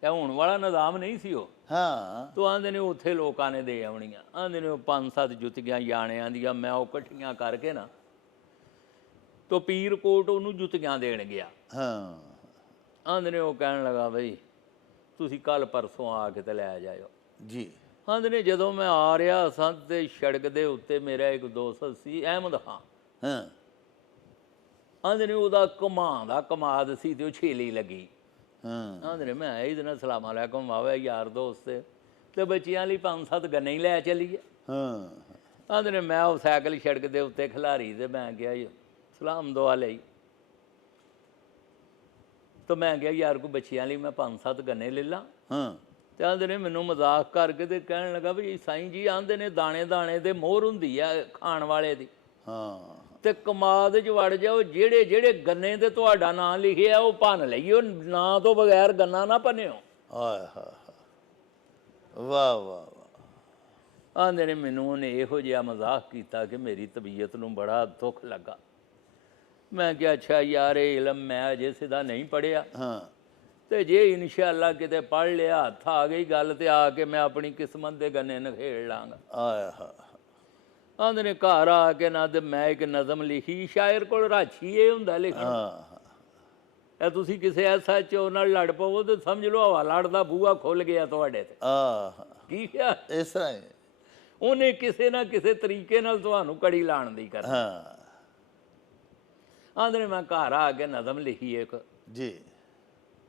ਇਹ ਹੁਣ ਵਾਲਾ ਨਿਜ਼ਾਮ ਨਹੀਂ ਸੀ ਉਹ। ਹਾਂ ਤੋ ਆਂਦੇ ਨੇ ਉੱਥੇ ਲੋਕਾਂ ਨੇ ਦੇ ਆਉਣੀਆਂ। ਆਂਦੇ ਨੇ ਉਹ 5-7 ਜੁੱਤੀਆਂ ਜਾਣਿਆਂ ਦੀਆਂ ਮੈਂ ਉਹ ਇਕੱਠੀਆਂ ਕਰਕੇ ਨਾ ਤੋ ਪੀਰਕੋਟ ਉਹਨੂੰ ਜੁੱਤੀਆਂ ਦੇਣ ਗਿਆ। ਹਾਂ ਆਂਦੇ ਨੇ ਉਹ ਕਹਿਣ ਲੱਗਾ ਬਈ ਤੁਸੀਂ ਕੱਲ ਪਰਸੋਂ ਆ ਕੇ ਤੇ ਲੈ ਜਾਇਓ ਜੀ। ਆਂਦੇ ਨੇ ਜਦੋਂ ਮੈਂ ਆ ਰਿਹਾ ਸਾਂ ਤੇ ਸੜਕ ਦੇ ਉੱਤੇ ਮੇਰਾ ਇੱਕ ਦੋਸਤ ਸੀ ਅਹਿਮਦ ਖਾਂ। ਹਾਂ ਆਂਦੇ ਨੇ ਉਹਦਾ ਦਾ ਕਮਾਦ ਸੀ ਤੇ ਉਹ ਛੇਲੀ ਲੱਗੀ। ਹਾਂ ਆਂਦੇ ਨੇ ਮੈਂ ਇਹਦੇ ਨਾਲ ਸਲਾਮ ਅਲੈਕੁਮ ਆਵੇ ਯਾਰ ਦੋਸਤ ਤੇ ਬੱਚਿਆਂ ਲਈ 5-7 ਗੰਨੇ ਹੀ ਲੈ ਚੱਲੀਏ। ਹਾਂ ਆਂਦੇ ਨੇ ਮੈਂ ਉਹ ਸਾਈਕਲ ਸੜਕ ਦੇ ਉੱਤੇ ਖਿਲਾਰੀ ਤੇ ਮੈਂ ਕਿਹਾ ਸਲਾਮ ਦੁਆ ਲਈ। ਤਾਂ ਮੈਂ ਕਿਹਾ ਯਾਰ ਕੋਈ ਬੱਚਿਆਂ ਲਈ ਮੈਂ 5-7 ਗੰਨੇ ਲੈ ਲਾਂ। ਹਾਂ ਤੇ ਆਂਦੇ ਨੇ ਮੈਨੂੰ ਮਜ਼ਾਕ ਕਰਕੇ ਤੇ ਕਹਿਣ ਲੱਗਾ ਵੀ ਸਾਈਂ ਜੀ ਆਂਦੇ ਨੇ ਦਾਣੇ ਦਾਣੇ ਤੇ ਮੋਹਰ ਹੁੰਦੀ ਆ ਖਾਣ ਵਾਲੇ ਦੀ, ਹਾਂ ਤੇ ਕਮਾਦ 'ਚ ਵੜ ਜਾਓ, ਜਿਹੜੇ ਜਿਹੜੇ ਗੰਨੇ ਤੇ ਤੁਹਾਡਾ ਨਾਂ ਲਿਖਿਆ ਉਹ ਭੰਨ ਲਈਓ, ਨਾਂ ਤੋਂ ਬਗੈਰ ਗੰਨਾ ਨਾ ਭੰਨਿਓ। ਆਏ ਹਾ ਵਾਹ ਵਾਹ ਵਾਹ। ਆਂਦੇ ਨੇ ਮੈਨੂੰ ਉਹਨੇ ਇਹੋ ਜਿਹਾ ਮਜ਼ਾਕ ਕੀਤਾ ਕਿ ਮੇਰੀ ਤਬੀਅਤ ਨੂੰ ਬੜਾ ਦੁੱਖ ਲੱਗਾ। ਮੈਂ ਕਿਹਾ ਅੱਛਾ ਯਾਰ ਇਹ ਇਲਮ ਮੈਂ ਅਜੇ ਸਿੱਧਾ ਨਹੀਂ ਪੜ੍ਹਿਆ, ਹਾਂ ਤੇ ਜੇ ਇਨਸ਼ਾਅੱਲਾ ਕਿਤੇ ਪੜ੍ਹ ਲਿਆ ਹੱਥ ਆ ਗਈ ਗੱਲ ਤੇ ਆ ਕੇ ਮੈਂ ਆਪਣੀ ਕਿਸਮਤ ਦੇ ਗੰਨੇ ਨਖੇੜ ਲਾਂਗਾ। ਆਏ ਹਾ। ਆਂਦੇ ਨੇ ਘਰ ਆ ਕੇ ਨਾ ਤੇ ਮੈਂ ਇੱਕ ਨਜ਼ਮ ਲਿਖੀ, ਸ਼ਾਇਰ ਕੋਲ ਰਾਛੀ ਇਹ ਹੁੰਦਾ ਲਿਖਣ। ਹਾਂ ਇਹ ਤੁਸੀਂ ਕਿਸੇ SHO ਨਾਲ ਲੜ ਪਵੋ ਤੇ ਸਮਝ ਲਓ ਹਵਾ ਲੜ ਦਾ ਬੂਹਾ ਖੁੱਲ ਗਿਆ ਤੁਹਾਡੇ ਤੇ। ਆਹ ਕੀ ਕਿਹਾ ਇਸ ਤਰ੍ਹਾਂ ਹੀ। ਉਹਨੇ ਕਿਸੇ ਨਾ ਕਿਸੇ ਤਰੀਕੇ ਨਾਲ ਤੁਹਾਨੂੰ ਕੜੀ ਲਾਣ ਦੀ ਕਰ। ਹਾਂ ਆਂਦੇ ਨੇ ਮੈਂ ਘਰ ਆ ਕੇ ਨਜ਼ਮ ਲਿਖੀ ਇੱਕ। ਜੀ।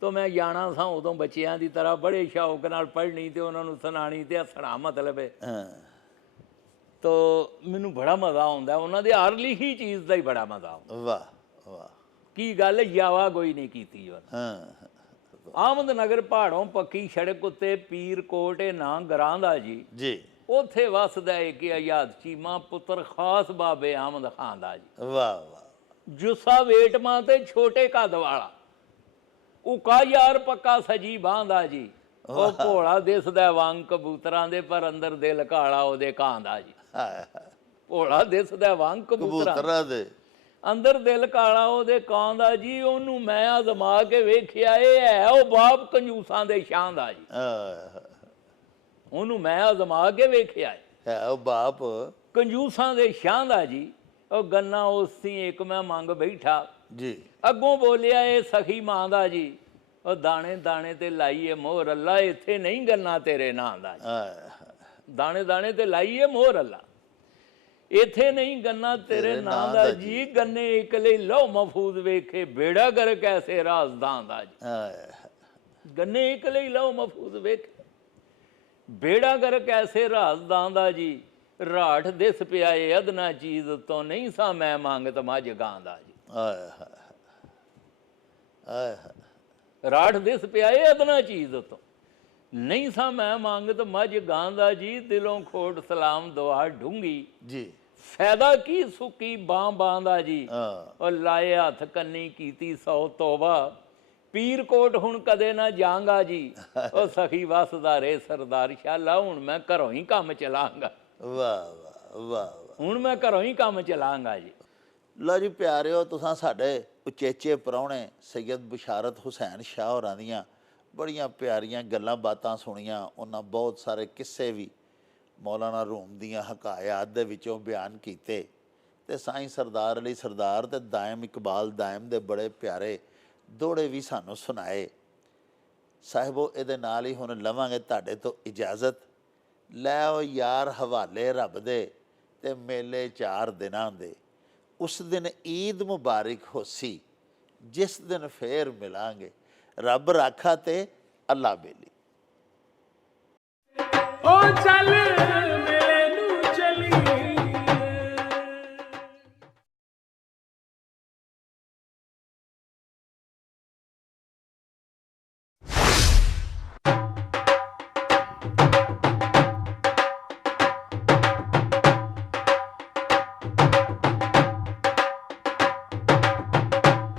ਤੋ ਮੈਂ ਜਾਣਾ ਸਾਂ ਉਦੋਂ ਬੱਚਿਆਂ ਦੀ ਤਰ੍ਹਾਂ ਬੜੇ ਸ਼ੌਕ ਨਾਲ ਪੜ੍ਹਨੀ ਤੇ ਉਹਨਾਂ ਨੂੰ ਸੁਣਾਣੀ ਤੇ ਹੱਸਣਾ ਮਤਲਬ ਹੈ। ਹਾਂ ਤੋ ਮੈਨੂੰ ਬੜਾ ਮਜ਼ਾ ਆਉਂਦਾ, ਉਹਨਾਂ ਦੀ ਹਰ ਲਿਖੀ ਚੀਜ਼ ਦਾ ਹੀ ਬੜਾ ਮਜ਼ਾ ਆਉਂਦਾ। ਵਾਹ ਵਾਹ। ਕੀ ਗੱਲ ਯਾਵਾ ਕੋਈ ਨਹੀਂ ਕੀਤੀ ਉਹਨੇ। ਹਾਂ ਆਮਦ ਨਗਰ ਪਹਾੜੋਂ ਪੱਕੀ ਸੜਕ ਉੱਤੇ ਪੀਰਕੋਟ ਇਹ ਨਾਂ ਗਰਾਂ ਦਾ ਜੀ। ਜੀ। ਉੱਥੇ ਵਸਦਾ ਇੱਕ ਆਜ਼ਾਦ ਚੀਮਾ ਪੁੱਤਰ ਖਾਸ ਬਾਬੇ ਆਮਦ ਖਾਂ ਦਾ ਜੀ। ਵਾਹ ਵਾਹ। ਜੁੱਸਾ ਵੇਟਮਾਂ ਤੇ ਛੋਟੇ ਕੱਦ ਵਾਲਾ, ਉਕਾ ਯਾਰ ਪੱਕਾ ਸਜੀ ਬਾਂਦਾ ਜੀ। ਉਹ ਭੋਲਾ ਦਿਸਦਾ ਵਾਂਗ ਕਬੂਤਰਾਂ ਦੇ ਪਰ ਅੰਦਰ ਦਿਲ ਕਾਲਾ ਉਹਦੇ ਕਾਂ ਦਾ ਜੀ। ਭੋਲਾ ਦਿਸਦਾ ਵਾਂਗ ਕਬੂਤਰਾਂ ਦੇ ਅੰਦਰ ਦਿਲ ਕਾਲਾ ਉਹਦੇ ਕਾਂ ਦਾ ਜੀ। ਉਹਨੂੰ ਮੈਂ ਆਜ਼ਮਾ ਕੇ ਵੇਖਿਆ, ਇਹ ਹੈ ਉਹ ਬਾਪ ਕੰਜੂਸਾਂ ਦੇ ਸ਼ਾਂ ਦਾ ਜੀ। ਉਹਨੂੰ ਮੈਂ ਆਜ਼ਮਾ ਕੇ ਵੇਖਿਆ ਹੈ ਉਹ ਬਾਪ ਕੰਜੂਸਾਂ ਦੇ ਸ਼ਾਂ ਦਾ ਜੀ। ਉਹ ਗੰਨਾ ਉਸੀ ਇੱਕ ਮੈਂ ਮੰਗ ਬੈਠਾ ਜੀ। ਅੱਗੋਂ ਬੋਲਿਆ ਇਹ ਸਖੀ ਮਾਂ ਦਾ ਜੀ। ਉਹ ਦਾਣੇ ਦਾਣੇ ਤੇ ਲਾਈਏ ਮੋਹਰ ਅੱਲਾ, ਇੱਥੇ ਨਹੀਂ ਗੰਨਾ ਤੇਰੇ ਨਾਂ ਦਾ ਜੀ। ਦਾਣੇ ਦਾਣੇ ਤੇ ਲਾਈਏ ਮੋਹਰ ਅੱਲਾ, ਇੱਥੇ ਨਹੀਂ ਗੰਨਾ ਤੇਰੇ ਨਾਂ ਦਾ ਜੀ। ਗੰਨੇ ਇੱਕ ਲਈ ਲਓ ਮਫੂਜ਼ ਵੇਖੇ ਬੇੜਾ ਕਰ ਕੈਸੇ ਰਾਜ਼ਦਾਂ ਦਾ ਜੀ। ਗੰਨੇ ਇੱਕ ਲਈ ਲਓ ਮਫੂਜ਼ ਵੇਖੇ ਬੇੜਾ ਕਰ ਕੈਸੇ ਰਾਜ਼ਦਾਂ ਦਾ ਜੀ। ਰਾਠ ਦਿਸ ਪਿਆਏ ਅਦਨਾ ਚੀਜ਼ ਤੋਂ ਨਹੀਂ ਸਾਂ ਮੈਂ ਮੰਗਤ ਮੱਝ ਗਾਂ ਦਾ ਜੀ। ਰਾਠ ਦਿਸ ਪਿਆਏ ਅਦਨਾ ਚੀਜ਼ ਤੋਂ ਨਹੀਂ ਸਾਂ ਮੈਂ ਮੰਗਤ ਮੱਝ ਗਾਂਦਾ ਜੀ, ਦਿਲੋਂ ਖੋਟ ਸਲਾਮ ਦੁਆ ਢੂੰਗੀ। ਜੀ ਫਾਇਦਾ ਕੀ ਸੁੱਕੀ ਬਾਂ ਦਾ ਜੀ, ਹਾਂ ਉਹ ਲਾਏ ਹੱਥ ਕੰਨੀ ਕੀਤੀ 100 ਤੋਬਾ। ਪੀਰ ਕੋਟ ਹੁਣ ਕਦੇ ਨਾ ਜਾਂਗਾ ਜੀ, ਉਹ ਸਖੀ ਵਸਦਾ ਰੇ ਸਰਦਾਰ ਸ਼ਾਲਾ, ਹੁਣ ਮੈਂ ਘਰੋਂ ਹੀ ਕੰਮ ਚਲਾਂਗਾ। ਵਾਹ ਵਾਹ ਵਾਹ ਵਾਹ। ਹੁਣ ਮੈਂ ਘਰੋਂ ਹੀ ਕੰਮ ਚਲਾਂਗਾ ਜੀ। ਲਓ ਜੀ ਪਿਆਰਿਓ, ਤੁਸਾਂ ਸਾਡੇ ਉਚੇਚੇ ਪ੍ਰਾਹੁਣੇ ਸੈਯਦ ਬਸ਼ਾਰਤ ਹੁਸੈਨ ਸ਼ਾਹ ਹੋਰਾਂ ਦੀਆਂ ਬੜੀਆਂ ਪਿਆਰੀਆਂ ਗੱਲਾਂ ਬਾਤਾਂ ਸੁਣੀਆਂ। ਉਹਨਾਂ ਬਹੁਤ ਸਾਰੇ ਕਿੱਸੇ ਵੀ ਮੌਲਾਨਾ ਰੂਮ ਦੀਆਂ ਹਕਾਇਤ ਦੇ ਵਿੱਚੋਂ ਬਿਆਨ ਕੀਤੇ, ਤੇ ਸਾਈਂ ਸਰਦਾਰ ਅਲੀ ਸਰਦਾਰ ਤੇ ਦਾਇਮ ਇਕਬਾਲ ਦਾਇਮ ਦੇ ਬੜੇ ਪਿਆਰੇ ਦੋੜੇ ਵੀ ਸਾਨੂੰ ਸੁਣਾਏ। ਸਾਹਿਬੋ, ਇਹਦੇ ਨਾਲ ਹੀ ਹੁਣ ਲਵਾਂਗੇ ਤੁਹਾਡੇ ਤੋਂ ਇਜਾਜ਼ਤ। ਲੈ ਉਹ ਯਾਰ ਹਵਾਲੇ ਰੱਬ ਦੇ, ਤੇ ਮੇਲੇ 4 ਦਿਨਾਂ ਦੇ। ਉਸ ਦਿਨ ਈਦ ਮੁਬਾਰਕ ਹੋਸੀ, ਜਿਸ ਦਿਨ ਫੇਰ ਮਿਲਾਂਗੇ। ਰੱਬ ਰਾਖਾ ਤੇ ਅੱਲਾ ਬੇਲੀ। ਓ ਚੱਲ ਮੇਲੇ ਨੂੰ ਚਲੀਏ।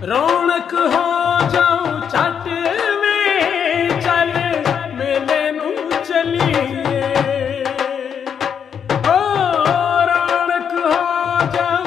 ਰੌਣਕ ਹੋ ਜਾਊ ਛੱਟ ਵੇ, ਚੱਲ ਮੇਲੇ ਨੂੰ ਚਲੀਏ। ਓ ਰੌਣਕ ਹੋ ਜਾਊ